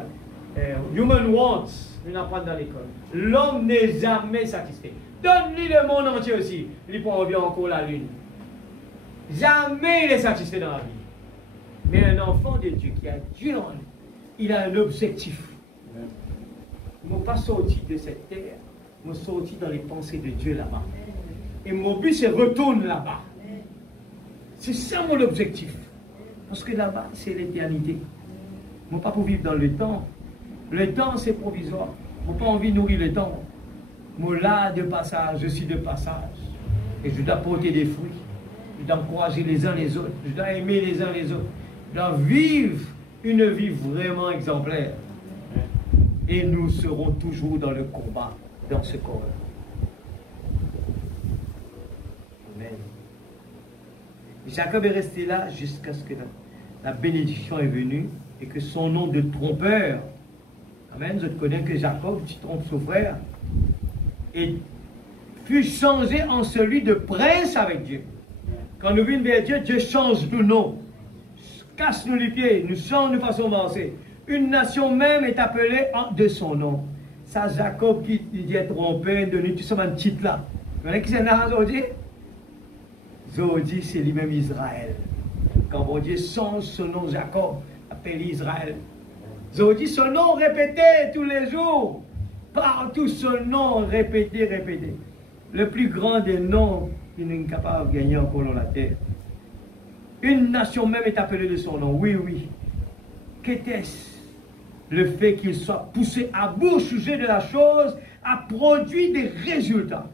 human wants, nous apprend dans l'école. L'homme n'est jamais satisfait. Donne-lui le monde entier aussi. Il peut revient encore la lune. Jamais il est satisfait dans la vie. Mais un enfant de Dieu qui a Dieu en lui, il a un objectif. Je ne suis pas sorti de cette terre, je suis sorti dans les pensées de Dieu là-bas. Et mon but, c'est retourner là-bas. C'est ça mon objectif. Parce que là-bas, c'est l'éternité. Je ne pas pour vivre dans le temps. Le temps, c'est provisoire. Je n'ai pas envie de nourrir le temps. Moi, là, de passage, je suis de passage. Et je dois porter des fruits. Je dois encourager les uns les autres. Je dois aimer les uns les autres. Je dois vivre une vie vraiment exemplaire. Et nous serons toujours dans le combat, dans ce corps. Amen. Jacob est resté là jusqu'à ce que la bénédiction est venue et que son nom de trompeur, amen, je connais que Jacob, tu trompes son frère, et fut changé en celui de prince avec Dieu. Quand nous venons vers Dieu, Dieu change nos noms, casse-nous les pieds, nous change de façon avancée. Une nation même est appelée de son nom. Ça, Jacob qui dit être trompé, donné tout ça, un titre là. Vous voyez qui c'est là aujourd'hui? Aujourd'hui, c'est lui-même Israël. Quand bon Dieu change son nom, Jacob, appelle Israël. Aujourd'hui, son nom répété tous les jours. Partout, son nom répété, répété. Le plus grand des noms qu'il n'est capable de gagner encore dans la terre. Une nation même est appelée de son nom. Oui, oui. Qu'était-ce? Le fait qu'il soit poussé à bout au sujet de la chose a produit des résultats.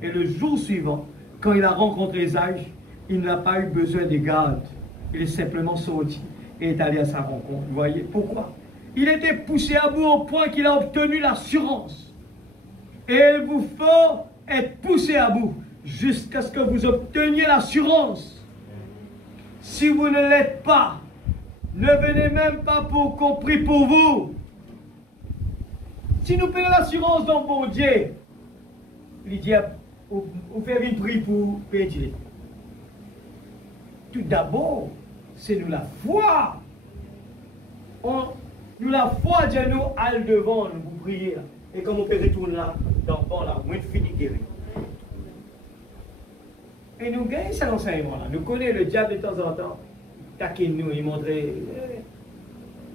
Et le jour suivant, quand il a rencontré Esaü, il n'a pas eu besoin de garde. Il est simplement sorti et est allé à sa rencontre. Vous voyez pourquoi? Il était poussé à bout au point qu'il a obtenu l'assurance. Et il vous faut être poussé à bout jusqu'à ce que vous obteniez l'assurance. Si vous ne l'êtes pas, ne venez même pas pour qu'on prie pour vous. Si nous payons l'assurance dans mon Dieu, il dit, vous faites une prière pour payer. Tout d'abord, c'est nous la foi. Nous la foi, Dieu nous à le devant, nous vous prier. Et comme on peut retourner là, dans le banc là, moins de fini guéri. Et nous gagnons cet enseignement-là. Nous connaissons le diable de temps en temps. Taquine nous, il montrait.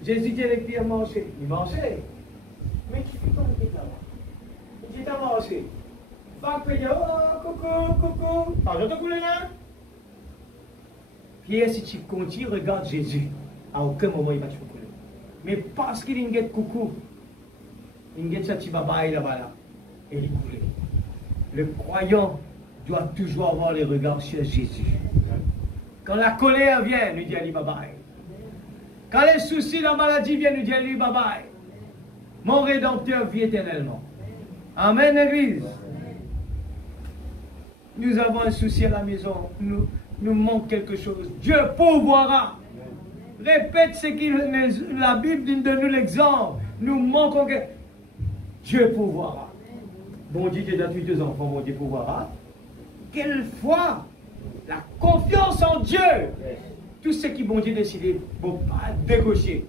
Jésus dit avec lui à manger. Il mangeait. Mais qui fait comme il là-bas? Il dit à manger. Va payer. Oh, coucou. Pardon, te couler là? Pierre, si tu continues, regarde Jésus. À aucun moment il va te couler. Mais parce qu'il y a un coucou, il y a un petit babaï là-bas là. Et il coule. Le croyant doit toujours avoir les regards sur Jésus. Quand la colère vient, nous dit Ali babaï. Quand les soucis, la maladie viennent, nous dit Ali babaï. Mon Rédempteur vit éternellement. Amen, Église. Nous avons un souci à la maison. Nous manque quelque chose. Dieu pourvoira. Répète ce que la Bible donne nous l'exemple. Nous manquons que Dieu pourvoira. Bon Dieu, tu as tous tes enfants, bon Dieu pourvoira. Quelle foi! La confiance en Dieu. Tout ce qui bon Dieu décidé, bon pas négocier.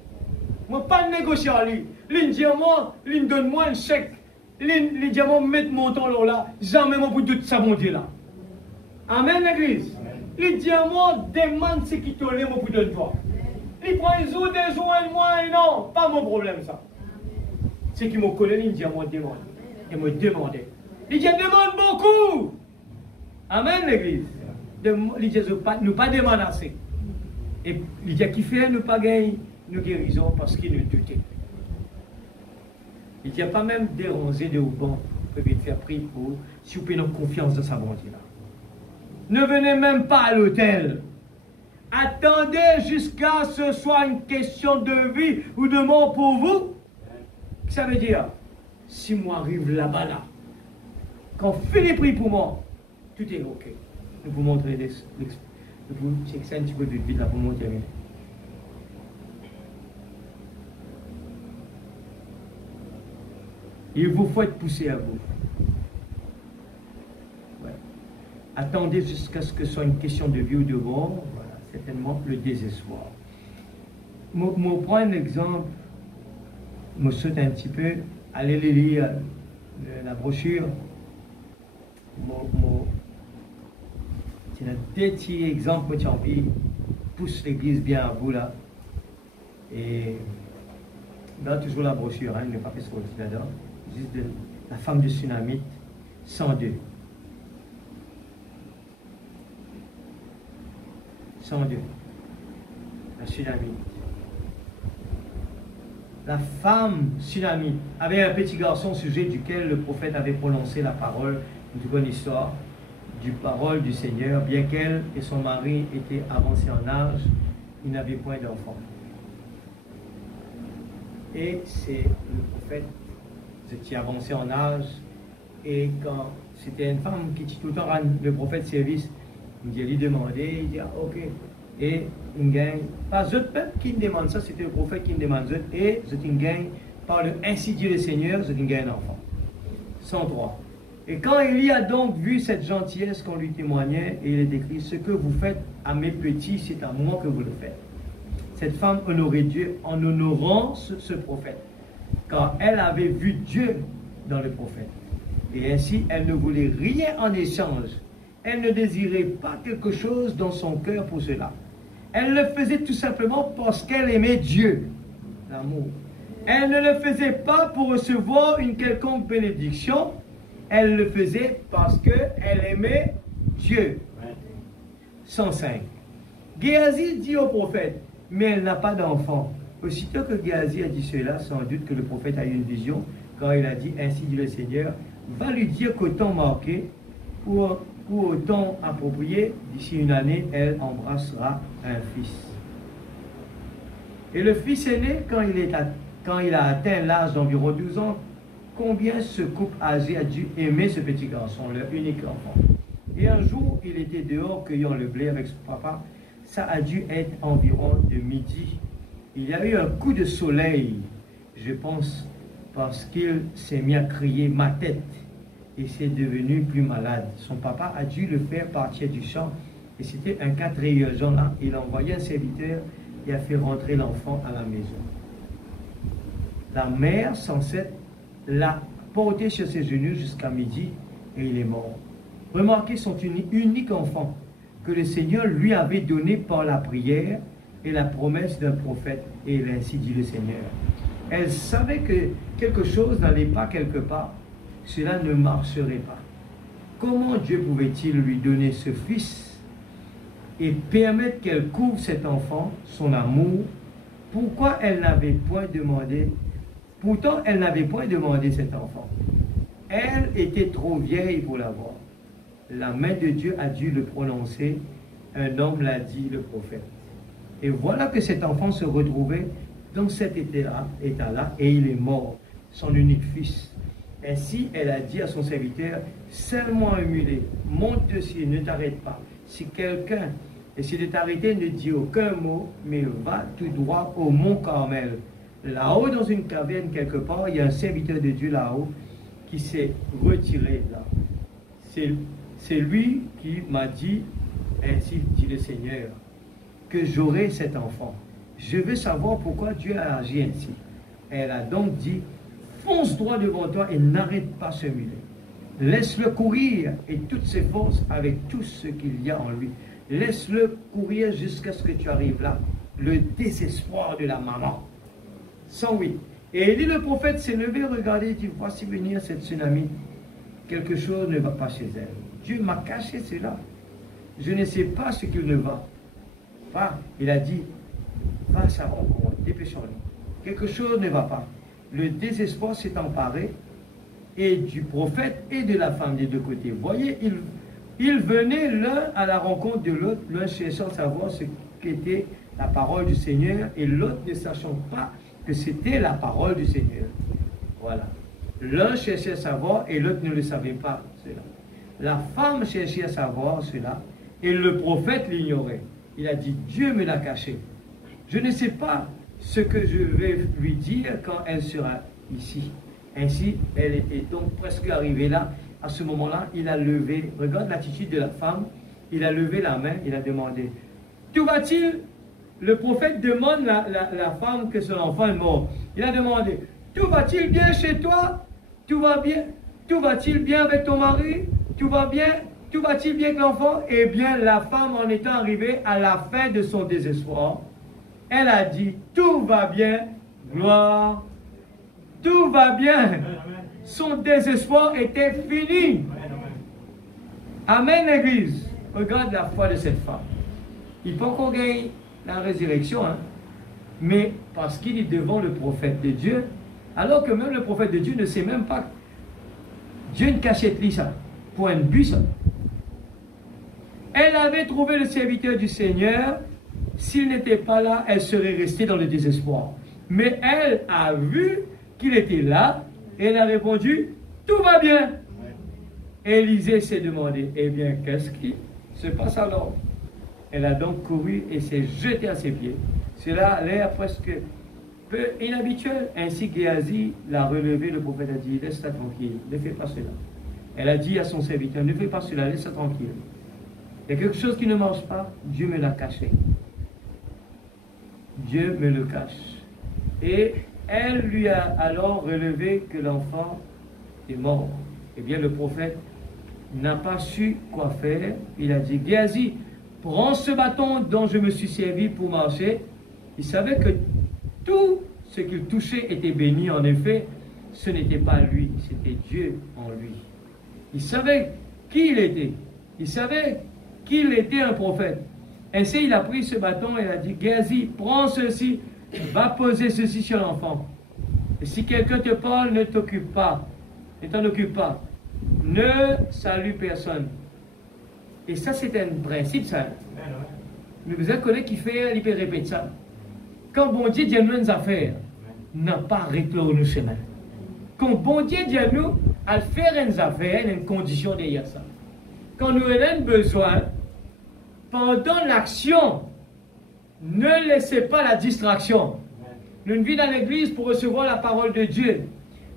Moi pas négocier en lui. L'une dit moi, l'une donne moi un chèque. L'une dit moi mettre mon temps là, jamais mon bout de ça bon Dieu là. Amen l'église. L'une dit moi demande ce qui te l'est mon bout de toi. Il prend les autres des jours et moi et non, pas mon problème ça. Ce qui me connaît, il dit moi demande. Et me demander. Il dit demande beaucoup. Amen l'église. Il dit nous pas demander assez. Et il dit qui fait nous pas gagner nous guérison parce qu'il nous doutait. Il n'y a pas même dérangé de bon que de faire prier pour si vous pouvez avoir confiance dans sa bonté là. Ne venez même pas à l'hôtel. Attendez jusqu'à ce que ce soit une question de vie ou de mort pour vous. Ça veut dire, si moi arrive là-bas là, quand Philippe prie pour moi, tout est ok. Je vous montrer je vous checker ça un petit peu vite là pour montrer. Il vous faut être poussé à vous. Ouais. Attendez jusqu'à ce que ce soit une question de vie ou de mort. Voilà, certainement le désespoir. Je prends un exemple. Je saute un petit peu. Allez lire la brochure. C'est un petit exemple que tu as envie. Pousse l'église bien à vous là. Et Regarde toujours la brochure, hein, il n'est pas fait sur l'ordinateur. Juste de la femme du Tsunamite, 102. 102. La Tsunamite. La femme Tsunamite avait un petit garçon au sujet duquel le prophète avait prononcé la parole, une bonne histoire, du parole du Seigneur, bien qu'elle et son mari étaient avancés en âge, ils n'avaient point d'enfant. Et c'est le prophète qui est avancé en âge, et quand c'était une femme qui tout le temps rend le prophète service, il lui demandait, il dit ah, ok, et il gagne, pas d'autres peuple qui demande ça, c'était le prophète qui demande ça, et il gagne, par le ainsi dit le Seigneur, il gagne un enfant. 103. Et quand Élie a donc vu cette gentillesse qu'on lui témoignait, et il est écrit, ce que vous faites à mes petits, c'est à moi que vous le faites. Cette femme honorait Dieu en honorant ce prophète, car elle avait vu Dieu dans le prophète. Et ainsi, elle ne voulait rien en échange. Elle ne désirait pas quelque chose dans son cœur pour cela. Elle le faisait tout simplement parce qu'elle aimait Dieu, l'amour. Elle ne le faisait pas pour recevoir une quelconque bénédiction. Elle le faisait parce qu'elle aimait Dieu. 105. Géasi dit au prophète, mais elle n'a pas d'enfant. Aussitôt que Géasi a dit cela, sans doute que le prophète a eu une vision, quand il a dit, ainsi dit le Seigneur, va lui dire qu'au temps marqué, ou au temps approprié, d'ici une année, elle embrassera un fils. Et le fils aîné, quand il a atteint l'âge d'environ 12 ans, combien ce couple âgé a dû aimer ce petit garçon, leur unique enfant. Et un jour, il était dehors cueillant le blé avec son papa. Ça a dû être environ de midi. Il y a eu un coup de soleil, je pense, parce qu'il s'est mis à crier « ma tête » et s'est devenu plus malade. Son papa a dû le faire partir du champ et c'était un cas très urgent là. Il a envoyé un serviteur et a fait rentrer l'enfant à la maison. La mère, censée, l'a porté sur ses genoux jusqu'à midi et il est mort. Remarquez son unique enfant que le Seigneur lui avait donné par la prière et la promesse d'un prophète, et ainsi dit le Seigneur. Elle savait que quelque chose n'allait pas quelque part, cela ne marcherait pas. Comment Dieu pouvait-il lui donner ce fils et permettre qu'elle couvre cet enfant, son amour? Pourquoi elle n'avait point demandé? Pourtant, elle n'avait point demandé cet enfant. Elle était trop vieille pour l'avoir. La main de Dieu a dû le prononcer. Un homme l'a dit, le prophète. Et voilà que cet enfant se retrouvait dans cet état-là, et il est mort, son unique fils. Ainsi, elle a dit à son serviteur, seulement un mulet, monte dessus, ne t'arrête pas. Si quelqu'un essaie de t'arrêter, ne dit aucun mot, mais va tout droit au mont Carmel. Là-haut, dans une caverne quelque part, il y a un serviteur de Dieu là-haut qui s'est retiré là. C'est lui qui m'a dit, ainsi dit le Seigneur, que j'aurai cet enfant. Je veux savoir pourquoi Dieu a agi ainsi. Elle a donc dit, fonce droit devant toi et n'arrête pas ce mulet. Laisse-le courir et toutes ses forces avec tout ce qu'il y a en lui. Laisse-le courir jusqu'à ce que tu arrives là. Le désespoir de la maman. 108. Et Élie le prophète s'est levé, regardé et dit, voici venir cette tsunami. Quelque chose ne va pas chez elle. Dieu m'a caché cela. Je ne sais pas ce qu'il ne va pas. Il a dit, va à sa rencontre, dépêchons-nous. Quelque chose ne va pas. Le désespoir s'est emparé et du prophète et de la femme des deux côtés. Voyez, ils venaient l'un à la rencontre de l'autre, l'un cherchant à savoir ce qu'était la parole du Seigneur et l'autre ne sachant pas que c'était la parole du Seigneur. Voilà. L'un cherchait à savoir et l'autre ne le savait pas cela. La femme cherchait à savoir cela et le prophète l'ignorait. Il a dit, Dieu me l'a caché. Je ne sais pas ce que je vais lui dire quand elle sera ici. Ainsi, elle était donc presque arrivée là. À ce moment-là, il a levé, regarde l'attitude de la femme, il a levé la main, il a demandé, tout va-t-il? Le prophète demande la femme que son enfant est mort. Il a demandé, tout va-t-il bien chez toi? Tout va bien? Tout va-t-il bien avec ton mari? Tout va bien? Tout va-t-il bien avec l'enfant? Eh bien, la femme, en étant arrivée à la fin de son désespoir, elle a dit, tout va bien, Gloire. Tout va bien. Son désespoir était fini. Amen, l'Église. Regarde la foi de cette femme. Il peut encore gagner la résurrection, hein? Mais parce qu'il est devant le prophète de Dieu, alors que même le prophète de Dieu ne sait même pas. Dieu ne cachette lui ça. Pour un but, ça. Elle avait trouvé le serviteur du Seigneur. S'il n'était pas là, elle serait restée dans le désespoir. Mais elle a vu qu'il était là et elle a répondu, tout va bien. Élisée s'est demandé, eh bien, qu'est-ce qui se passe alors? Elle a donc couru et s'est jetée à ses pieds. Cela a l'air presque peu inhabituel. Ainsi Géasi l'a relevé, le prophète a dit, laisse-la tranquille, ne fais pas cela. Elle a dit à son serviteur, ne fais pas cela, laisse-la tranquille. Il y a quelque chose qui ne marche pas, Dieu me l'a caché. Dieu me le cache. Et elle lui a alors relevé que l'enfant est mort. Eh bien, le prophète n'a pas su quoi faire. Il a dit, Géasi, prends ce bâton dont je me suis servi pour marcher. Il savait que tout ce qu'il touchait était béni. En effet, ce n'était pas lui, c'était Dieu en lui. Il savait qui il était. Il savait qu'il était un prophète. Ainsi, il a pris ce bâton et il a dit, Géasi, prends ceci, va poser ceci sur l'enfant. Et si quelqu'un te parle, ne t'occupe pas, ne t'en occupe pas. Ne salue personne. Et ça, c'est un principe, ça. Mais vous avez connu qui fait, il peut répéter ça. Quand bon Dieu dit nous une affaire, n'a pas arrêté au chemin. Quand bon Dieu dit à nous, à faire une affaire, il y a une condition derrière ça. Quand nous avons besoin, pendant l'action, ne laissez pas la distraction. Nous vivons dans l'église pour recevoir la parole de Dieu.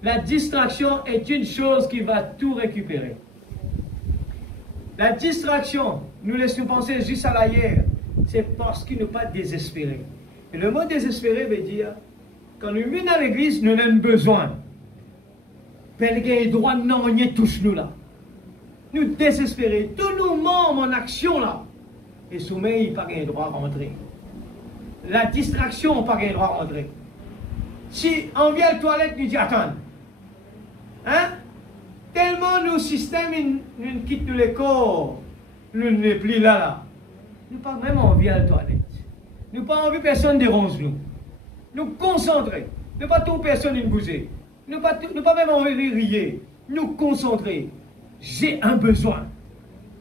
La distraction est une chose qui va tout récupérer. La distraction, nous laissons penser juste à l'ailleurs, c'est parce qu'il ne pas désespéré. Et le mot désespéré veut dire, quand nous venons à l'église, nous avons besoin. Pellerin et droit, non, on y touche nous là. Nous désespérés, tous nos membres en action là. Et sommeil, il n'a pas droit à rentrer. La distraction, on n'a pas droit à rentrer. Si on vient à la toilette, nous dit, attends. Hein? Tellement nos systèmes, nous quittent tous les corps, nous ne sommes plus là. Nous pas même envie à la toilette. Nous pas envie personne dérange nous. Nous concentrer. Nous pas tout personne nous bouger. Nous pas même envie de rire. Nous concentrer. J'ai un besoin.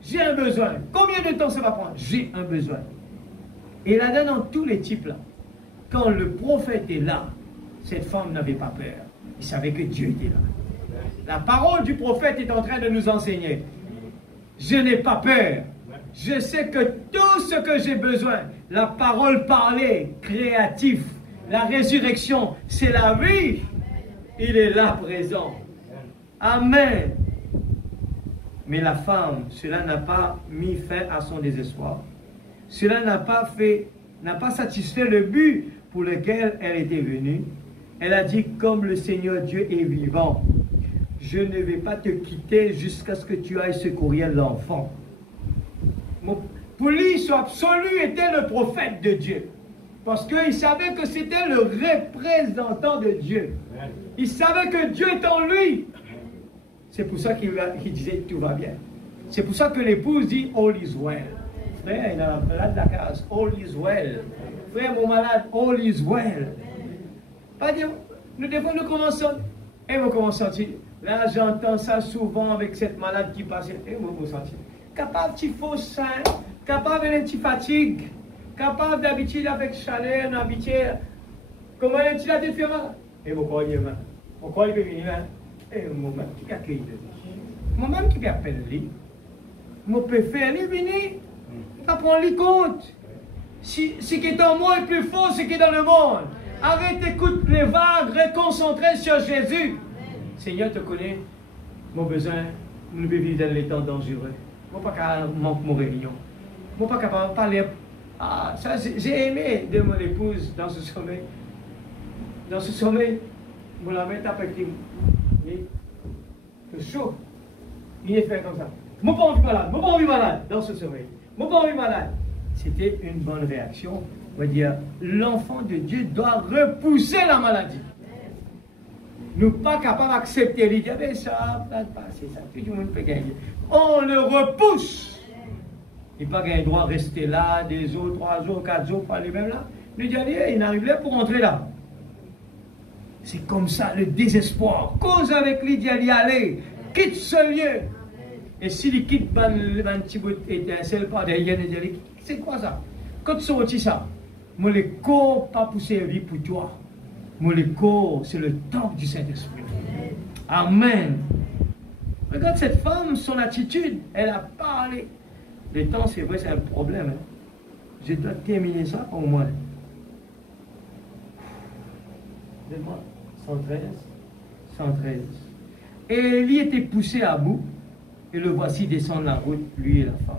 J'ai un besoin. Combien de temps ça va prendre? J'ai un besoin. Et là-dedans, dans tous les types là, quand le prophète est là, cette femme n'avait pas peur. Il savait que Dieu était là. La parole du prophète est en train de nous enseigner. Je n'ai pas peur. Je sais que tout ce que j'ai besoin, la parole parlée, créatif, la résurrection, c'est la vie. Il est là présent. Amen. Mais la femme, cela n'a pas mis fin à son désespoir. Cela n'a pas satisfait le but pour lequel elle était venue. Elle a dit, comme le Seigneur Dieu est vivant, je ne vais pas te quitter jusqu'à ce que tu ailles secourir l'enfant. Pour lui, son absolu était le prophète de Dieu. Parce qu'il savait que c'était le représentant de Dieu. Il savait que Dieu est en lui. C'est pour ça qu'il disait tout va bien. C'est pour ça que l'épouse dit all is well. Frère, il a la malade de la case, all is well. Frère, mon malade, all is well. Pas dire, nous devons nous commencer. Et vous commencez à sentir. Là, j'entends ça souvent avec cette malade qui passe. Et vous sentez. Capable de faux sein, capable de petite fatigue, capable d'habitude avec chaleur, d'habitude. Comment est-il à te faire mal? Et vous croyez, vous croyez que venir, et moi-même qui accueille moi-même qui appelle lui, je peux faire lui venir, je peux prendre lui compte. Ce qui est en moi est plus fort que ce qui est dans le monde. Arrête, écoute les vagues, reconcentré sur Jésus. Seigneur te connaît, mon besoin, nous ne pouvons vivre dans les temps dangereux. Je ne peux pas manquer mon réunion. Je ne peux pas parler. Ah, ça, j'ai aimé de mon épouse dans ce sommeil. Dans ce sommeil, je la mets avec lui. C'est chaud. Il est fait comme ça. Je n'ai pas envie malade. Je n'ai pas envie malade dans ce sommeil. Je n'ai pas envie malade. C'était une bonne réaction On va dire, l'enfant de Dieu doit repousser la maladie. Nous pas capables d'accepter l'idée, mais ça va passer, ça, tout le monde peut gagner. On le repousse. Il n'a pas le droit de rester là, 2 jours, 3 jours, 4 jours, pas les mêmes là. Le dernier, il n'arrive pas pour rentrer là. C'est comme ça, le désespoir. Cause avec lui d'y aller, quitte ce lieu. Et s'il quitte un petit bout d'étincelle par derrière, c'est quoi ça? Quand tu sortis ça, mon corps pas poussé vie pour toi. Mon corps, c'est le temple du Saint-Esprit. Amen. Regarde cette femme, son attitude, elle a parlé. Le temps, c'est vrai, c'est un problème. Hein. Je dois terminer ça au moins. Donne-moi 113. 113. Et Élie était poussé à bout. Et le voici descendre la route, lui et la femme.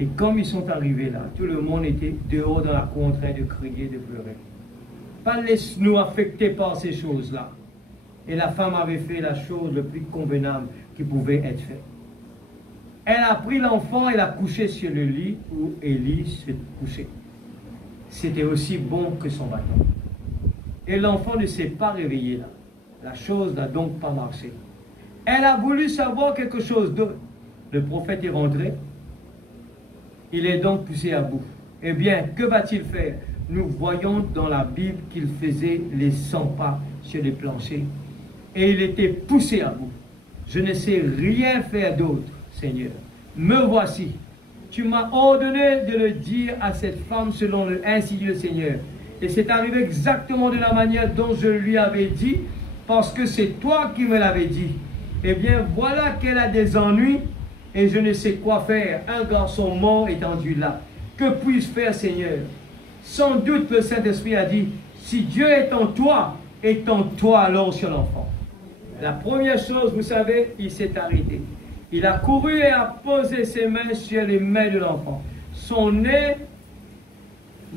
Et comme ils sont arrivés là, tout le monde était dehors dans la cour en train de crier, de pleurer. Pas laisse-nous affecter par ces choses-là. Et la femme avait fait la chose le plus convenable qui pouvait être faite. Elle a pris l'enfant et l'a couché sur le lit où Élie se couchait. C'était aussi bon que son bâton. Et l'enfant ne s'est pas réveillé là. La chose n'a donc pas marché. Elle a voulu savoir quelque chose d'autre. Le prophète est rentré. Il est donc poussé à bout. Eh bien, que va-t-il faire? Nous voyons dans la Bible qu'il faisait les 100 pas sur les planchers. Et il était poussé à bout. Je ne sais rien faire d'autre, Seigneur. Me voici. Tu m'as ordonné de le dire à cette femme selon ainsi dit le Seigneur. Et c'est arrivé exactement de la manière dont je lui avais dit, parce que c'est toi qui me l'avais dit. Eh bien, voilà qu'elle a des ennuis et je ne sais quoi faire. Un garçon mort étendu là. Que puis-je faire, Seigneur? Sans doute le Saint-Esprit a dit, si Dieu est en toi, étends-toi alors sur l'enfant. La première chose, vous savez, il s'est arrêté. Il a couru et a posé ses mains sur les mains de l'enfant. Son nez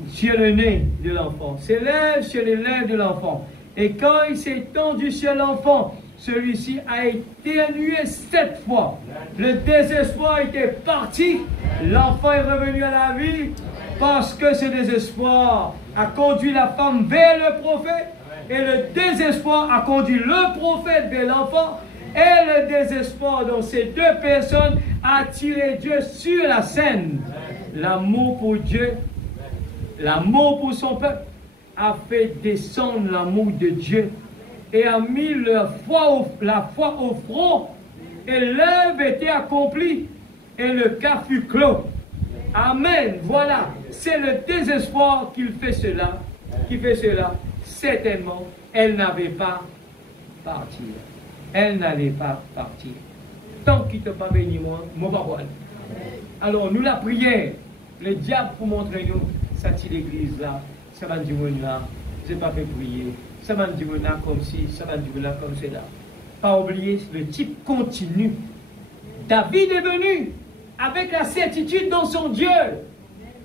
sur le nez de l'enfant. Ses lèvres sur les lèvres de l'enfant. Et quand il s'est tendu sur l'enfant, celui-ci a éternué 7 fois. Le désespoir était parti. L'enfant est revenu à la vie parce que ce désespoir a conduit la femme vers le prophète et le désespoir a conduit le prophète vers l'enfant et le désespoir dont ces 2 personnes a tiré Dieu sur la scène. L'amour pour Dieu, l'amour pour son peuple a fait descendre l'amour de Dieu et a mis la foi au front, et l'œuvre était accomplie, et le cas fut clos. Amen. Voilà, c'est le désespoir qui fait cela, Certainement, elle n'avait pas partir. Elle n'allait pas partir. Tant qu'il ne t'a pas béni, moi, pas voir. Alors, nous, la prière, le diable pour montrer nous, ça tire l'église là, ça va dire là, je n'ai pas fait prier. Ça va dire comme ci, ça va dire comme cela. Pas oublier, le type continue. David est venu avec la certitude dans son Dieu.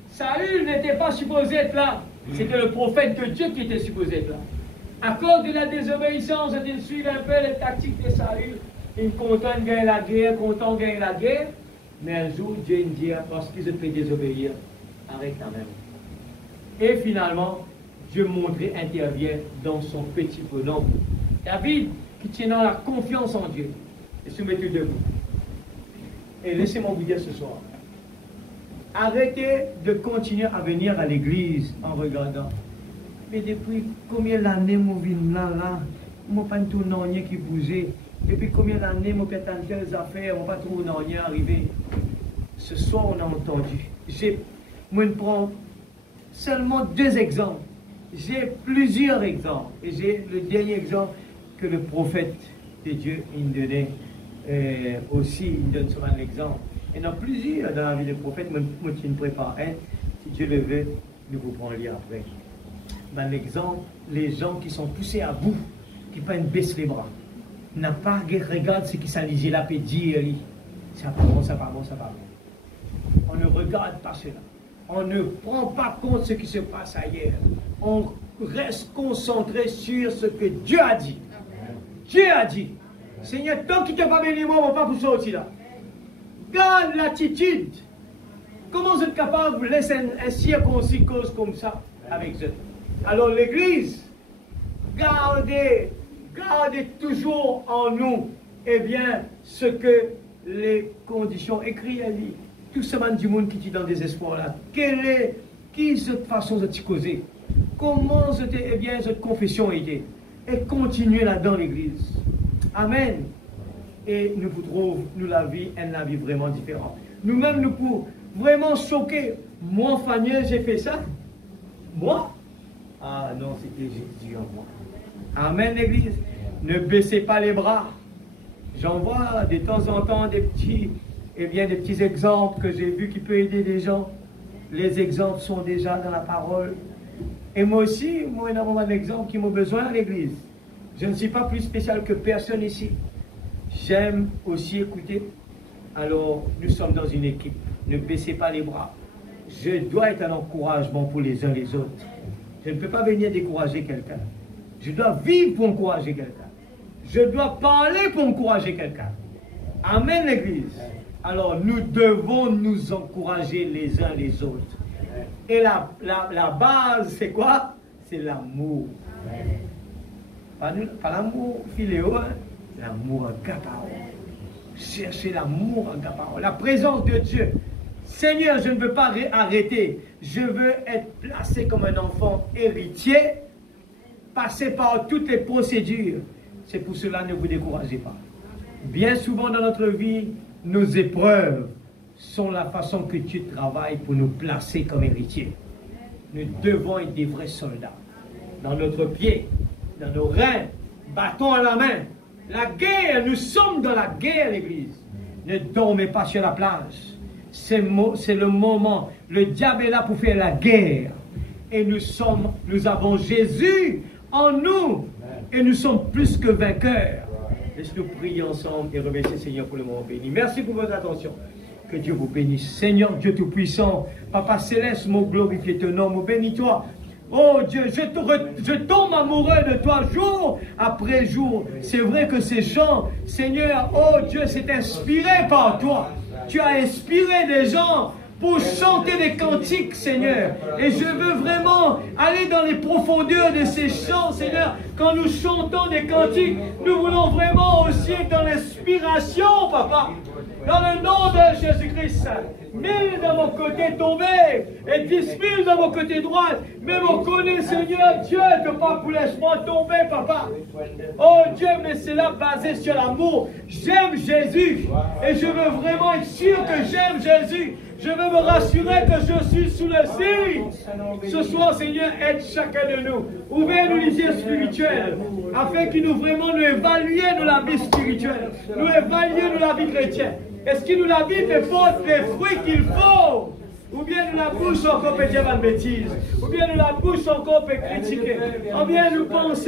Saül n'était pas supposé être là. C'était le prophète de Dieu qui était supposé être là. À cause de la désobéissance, il suit un peu les tactiques de Saül. Il est content de gagner la guerre, content de gagner la guerre. Mais un jour, Dieu dit, parce qu'ils ont fait désobéir, arrête quand même. Et finalement, Dieu montré intervient dans son petit bonhomme. David, qui tient dans la confiance en Dieu, et se met debout. Et laissez-moi vous dire ce soir, arrêtez de continuer à venir à l'église en regardant. Mais depuis combien d'années, moi, je viens là, moi, pas tout rien qui bougeait. Depuis combien d'années, moi, je fais tant de affaires, moi, pas trop rien arrivé. Ce soir, on a entendu. Moi, je prends seulement 2 exemples. J'ai plusieurs exemples. Et j'ai le dernier exemple que le prophète de Dieu il donnait aussi, il donne souvent l'exemple. Il y en a plusieurs dans la vie des prophètes, moi qui ne prépare un. Si Dieu le veut, nous vous prendrons lire après. Ben, l'exemple, les gens qui sont poussés à bout, qui prennent baissent les bras, n'a pas regarde ce qui s'allie là et dire, ça pas bon, ça pas bon, ça pas bon. On ne regarde pas cela. On ne prend pas compte de ce qui se passe ailleurs. On reste concentré sur ce que Dieu a dit. Dieu a dit. Seigneur, tant qu'il ne t'a pas béni, moi, on ne va pas pousser aussi là. Garde l'attitude. Comment vous êtes capable de laisser un circoncis cause comme ça avec eux? Alors l'Église, gardez toujours en nous, eh bien, ce que les conditions écrites à lui. Tout ce monde du monde qui est dans le désespoir là. Qui est cette façon de te causer? Comment c'était, eh bien, cette confession était? Et continuez là-dedans l'Église. Amen. Et nous voudrons, nous, la vie vraiment différente. Nous-mêmes, nous pouvons vraiment choquer. Moi, Fanny, j'ai fait ça. Moi? Ah non, c'était Jésus en moi. Amen, l'Église. Ne baissez pas les bras. J'en vois de temps en temps des petits exemples que j'ai vus qui peuvent aider les gens. Les exemples sont déjà dans la parole. Et moi aussi, moi, énormément d'exemples qui m'ont besoin à l'Église. Je ne suis pas plus spécial que personne ici. J'aime aussi écouter. Alors, nous sommes dans une équipe. Ne baissez pas les bras. Je dois être un encouragement pour les uns et les autres. Je ne peux pas venir décourager quelqu'un. Je dois vivre pour encourager quelqu'un. Je dois parler pour encourager quelqu'un. Amen, l'Église. Alors, nous devons nous encourager les uns les autres. Et la base, c'est quoi? C'est l'amour. Pas l'amour philéo, hein? L'amour agapao. Cherchez l'amour agapao. La présence de Dieu. Seigneur, je ne veux pas arrêter. Je veux être placé comme un enfant héritier, passer par toutes les procédures. C'est pour cela, ne vous découragez pas. Bien souvent dans notre vie, nos épreuves sont la façon que tu travailles pour nous placer comme héritiers. Nous devons être des vrais soldats. Dans notre pied, dans nos reins, bâton à la main. La guerre, nous sommes dans la guerre, l'Église. Ne dormez pas sur la plage. C'est le moment. Le diable est là pour faire la guerre. Et nous avons Jésus en nous. Et nous sommes plus que vainqueurs. Laisse-nous prier ensemble et remercier le Seigneur pour le moment béni. Merci pour votre attention. Que Dieu vous bénisse. Seigneur Dieu Tout-Puissant, Papa Céleste, mon glorifié ton nom, mon bénis-toi. Oh Dieu, je tombe amoureux de toi jour après jour. C'est vrai que ces gens, Seigneur, oh Dieu, c'est inspiré par toi. Tu as inspiré des gens pour chanter des cantiques, Seigneur. Et je veux vraiment aller dans les profondeurs de ces chants, Seigneur. Quand nous chantons des cantiques, nous voulons vraiment aussi être dans l'inspiration, Papa. Dans le nom de Jésus-Christ, 1000 de mon côté tombé et 10 000 de mon côté droit. Mais mon connaît, Seigneur, Dieu, que pas pour laisse-moi tomber, Papa. Oh Dieu, mais c'est là basé sur l'amour. J'aime Jésus et je veux vraiment être sûr que j'aime Jésus. Je veux me rassurer que je suis sous le signe. Ce soir, Seigneur, aide chacun de nous. Ouvrez-nous les yeux spirituels, afin que nous vraiment nous évaluions la vie spirituelle. Nous évaluions la vie chrétienne. Est-ce que nous la vie fait porte les fruits qu'il faut? Ou bien nous la bouche encore peut dire la bêtise? Ou bien nous la bouche encore peut critiquer? Ou bien nous pense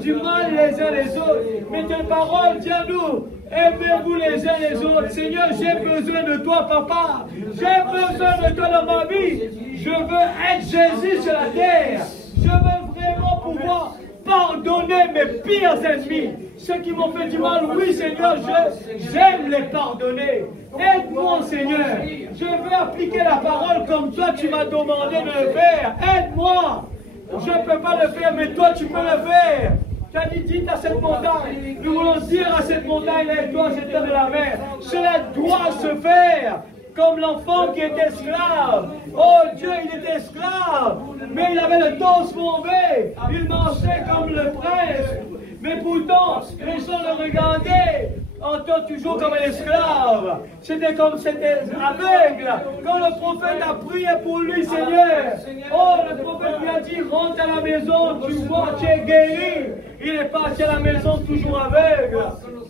du mal les uns les autres? Mais ta parole dit à nous, aimez-vous les uns les autres. Seigneur, j'ai besoin de toi, Papa. J'ai besoin de toi dans ma vie. Je veux être Jésus sur la terre. Je veux vraiment pouvoir pardonner mes pires ennemis. Ceux qui m'ont fait du mal, oui, Seigneur, j'aime les pardonner. Aide-moi, Seigneur. Je veux appliquer la parole comme toi, tu m'as demandé de le faire. Aide-moi. Je ne peux pas le faire, mais toi, tu peux le faire. Tu as dit, dites à cette montagne, nous voulons dire à cette montagne, aide-toi, c'est de la mer. Cela doit se faire. Comme l'enfant qui était esclave. Oh Dieu, il était esclave. Mais il avait le torse mauvais. Il marchait comme le prince. Mais pourtant, les gens le regardaient en tant toujours comme un esclave. C'était comme c'était aveugle. Quand le prophète a prié pour lui, Seigneur, oh, le prophète lui a dit, rentre à la maison, tu vois, tu es guéri. Il est parti à la maison toujours aveugle.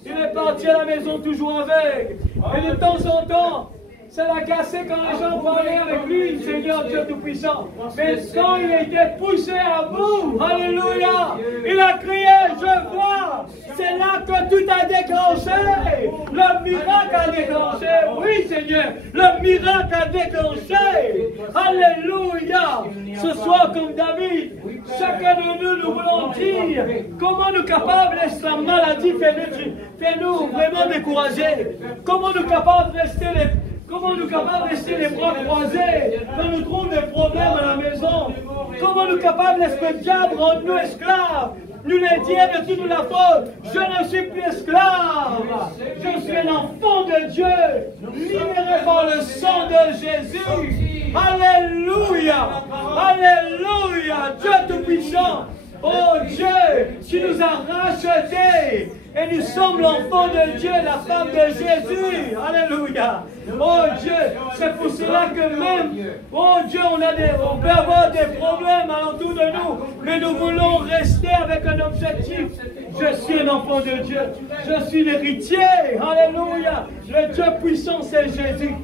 Il est parti à la maison toujours aveugle. Et de temps en temps, ça l'a cassé quand les gens parlaient avec lui, Seigneur Dieu Tout-Puissant. Mais quand il a été poussé à bout, alléluia, il a crié, je vois. C'est là que tout a déclenché. Le miracle a déclenché. Oui, Seigneur, le miracle a déclenché. Alléluia. Ce soir, comme David, chacun de nous, nous voulons dire comment nous capables de laisser la maladie, fais-nous vraiment décourager. Comment nous capables de rester Comment nous capables de rester les bras croisés quand nous trouvons des problèmes à la maison? Comment nous capables de laisser le diable rendre nous esclaves? Nous les dire de toute la faute, je ne suis plus esclave, je suis un enfant de Dieu, libéré par le sang de Jésus. Alléluia, alléluia, Dieu Tout-Puissant. Oh Dieu, tu nous as rachetés et nous sommes l'enfant de Dieu, la femme de Jésus. Alléluia. Oh Dieu, c'est pour cela que même, oh Dieu, on peut avoir des problèmes alentour de nous, mais nous voulons rester avec un objectif. Je suis un enfant de Dieu, je suis l'héritier. Alléluia. Le Dieu puissant, c'est Jésus.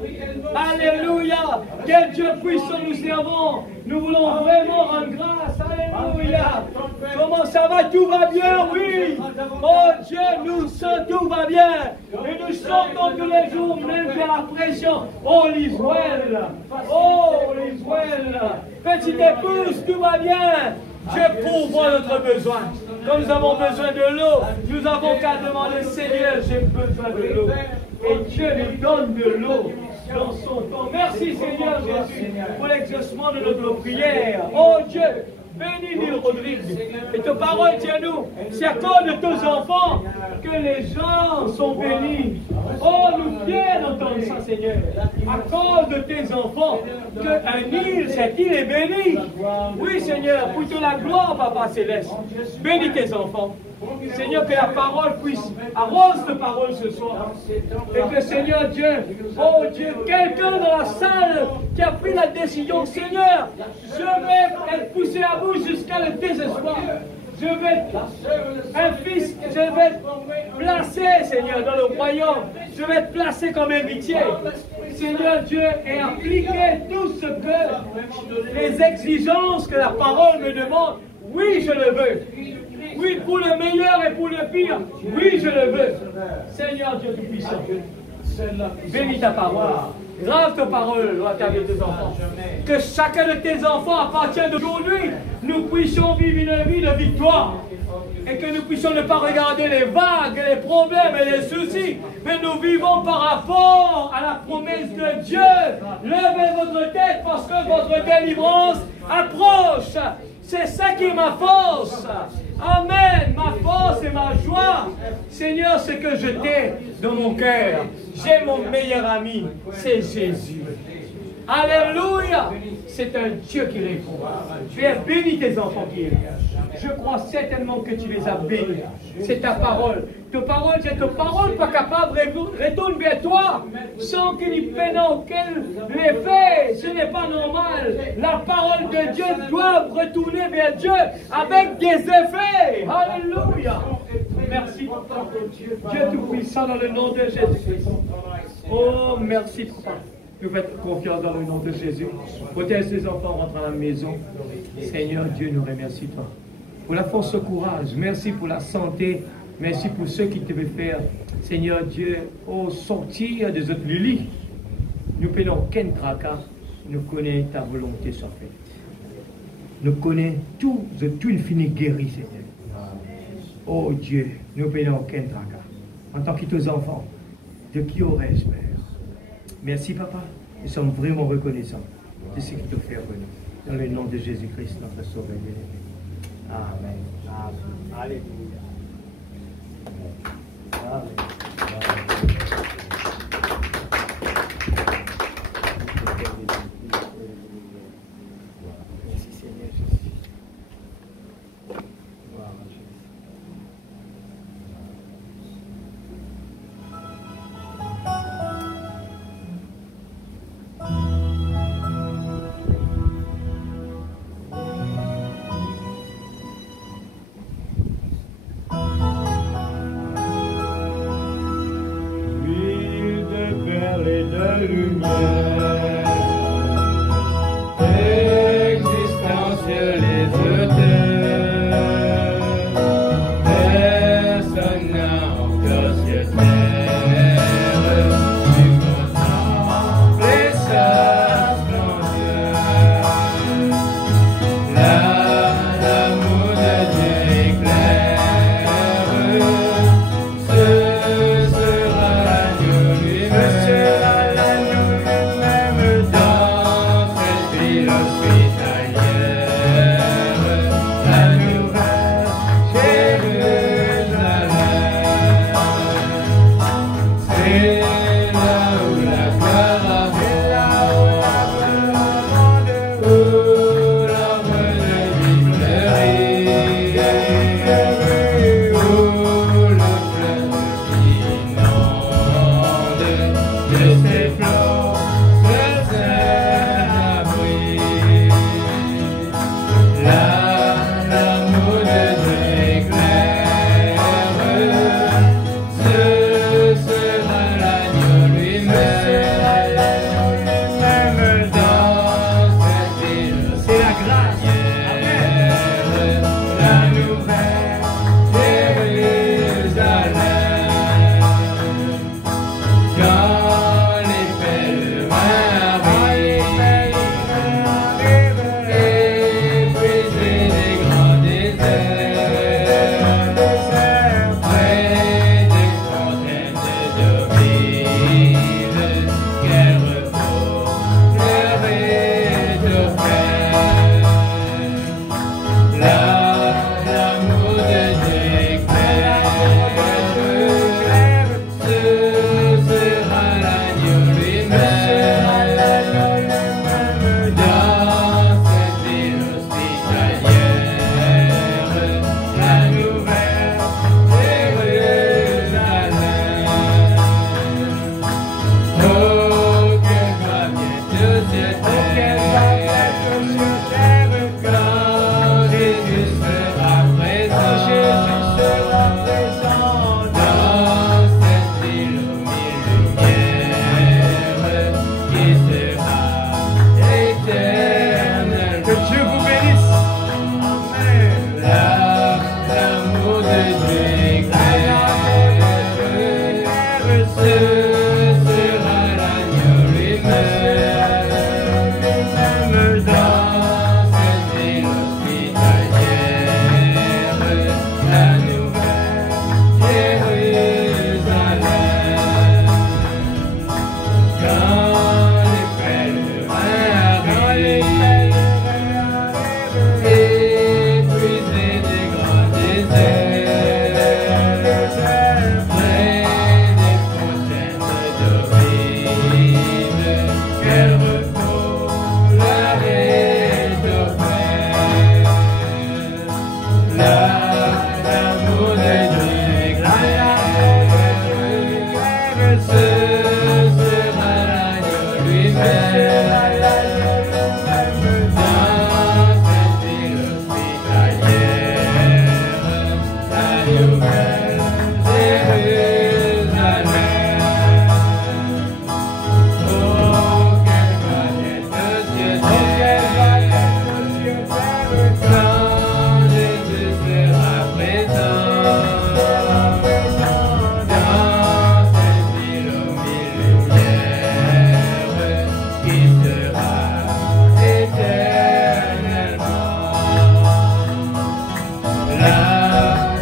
Alléluia. Quel Dieu puissant nous servons. Nous voulons vraiment rendre grâce. Alléluia. Comment ça va? Tout va bien? Oui. Oh Dieu, tout va bien. Et nous chantons tous les jours, même vers la pression. Oh l'Israël. Oh l'Israël. Petite épouse, tout va bien. Dieu pourvoit notre besoin. Quand nous avons besoin de l'eau, nous avons qu'à demander, Seigneur, j'ai besoin de l'eau. Et Dieu nous donne de l'eau dans son temps. Merci Seigneur Jésus pour l'exaucement de notre prière. Oh Dieu, bénis-nous Rodrigue. Et ta parole, tiens-nous. C'est à cause de tes enfants que les gens sont bénis. Oh, nous fiers d'entendre ça, Seigneur. À cause de tes enfants, qu'un île, cette île est bénie. Oui, Seigneur, pour toute la gloire, Papa Céleste. Bénis tes enfants. Seigneur, que la parole puisse arrose de parole ce soir. Et que Seigneur Dieu, oh Dieu, quelqu'un dans la salle qui a pris la décision, Seigneur, je vais être poussé à bout jusqu'à le désespoir. Je vais un fils, je vais être placé, Seigneur, dans le royaume. Je vais être placé comme héritier. Seigneur Dieu, et appliquer tout ce que les exigences que la parole me demande. Oui, je le veux. Oui, pour le meilleur et pour le pire. Oui, je le veux. Seigneur Dieu Tout-Puissant, bénis ta parole. Grave ta parole à ta vie de tes enfants. Que chacun de tes enfants, à partir d'aujourd'hui, nous puissions vivre une vie de victoire. Et que nous puissions ne pas regarder les vagues, les problèmes et les soucis, mais nous vivons par rapport à la promesse de Dieu. Levez votre tête parce que votre délivrance approche. C'est ça qui est ma force. Amen. Ma force et ma joie. Seigneur, c'est que je t'ai dans mon cœur. J'ai mon meilleur ami. C'est Jésus. Alléluia. C'est un Dieu qui répond. Tu as béni tes enfants qui aiment. Je crois certainement que tu les as bénis. C'est ta parole. Ta parole, c'est ta parole pas capable de retourner vers toi sans qu'il n'y ait aucun effet. Ce n'est pas normal. La parole de Dieu doit retourner vers Dieu avec des effets. Alléluia. Merci pour ton Dieu. Dieu Tout-Puissant dans le nom de Jésus. Oh, merci Papa. Nous faisons confiance dans le nom de Jésus. Protège ces enfants, rentrent à la maison. Seigneur Dieu, nous remercions toi. Pour la force, le courage. Merci pour la santé. Merci pour ceux qui te veulent faire, Seigneur Dieu, au sortir de notre lit. Nous prenons aucun tracas. Nous connaissons ta volonté soit faite. Nous connaissons tout infini guéri, Seigneur. Oh Dieu, nous prenons aucun tracas. En tant que tes enfants, de qui aurais-je, Père? Merci, Papa. Nous sommes vraiment reconnaissants de ce qu'il te fait venir. Dans le nom de Jésus-Christ, notre Sauveur bien-aimé. Amen. Amen. Alléluia. Amen. Merci Seigneur Jésus. Gloire à Jésus.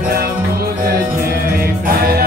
L'amour de Dieu est plein.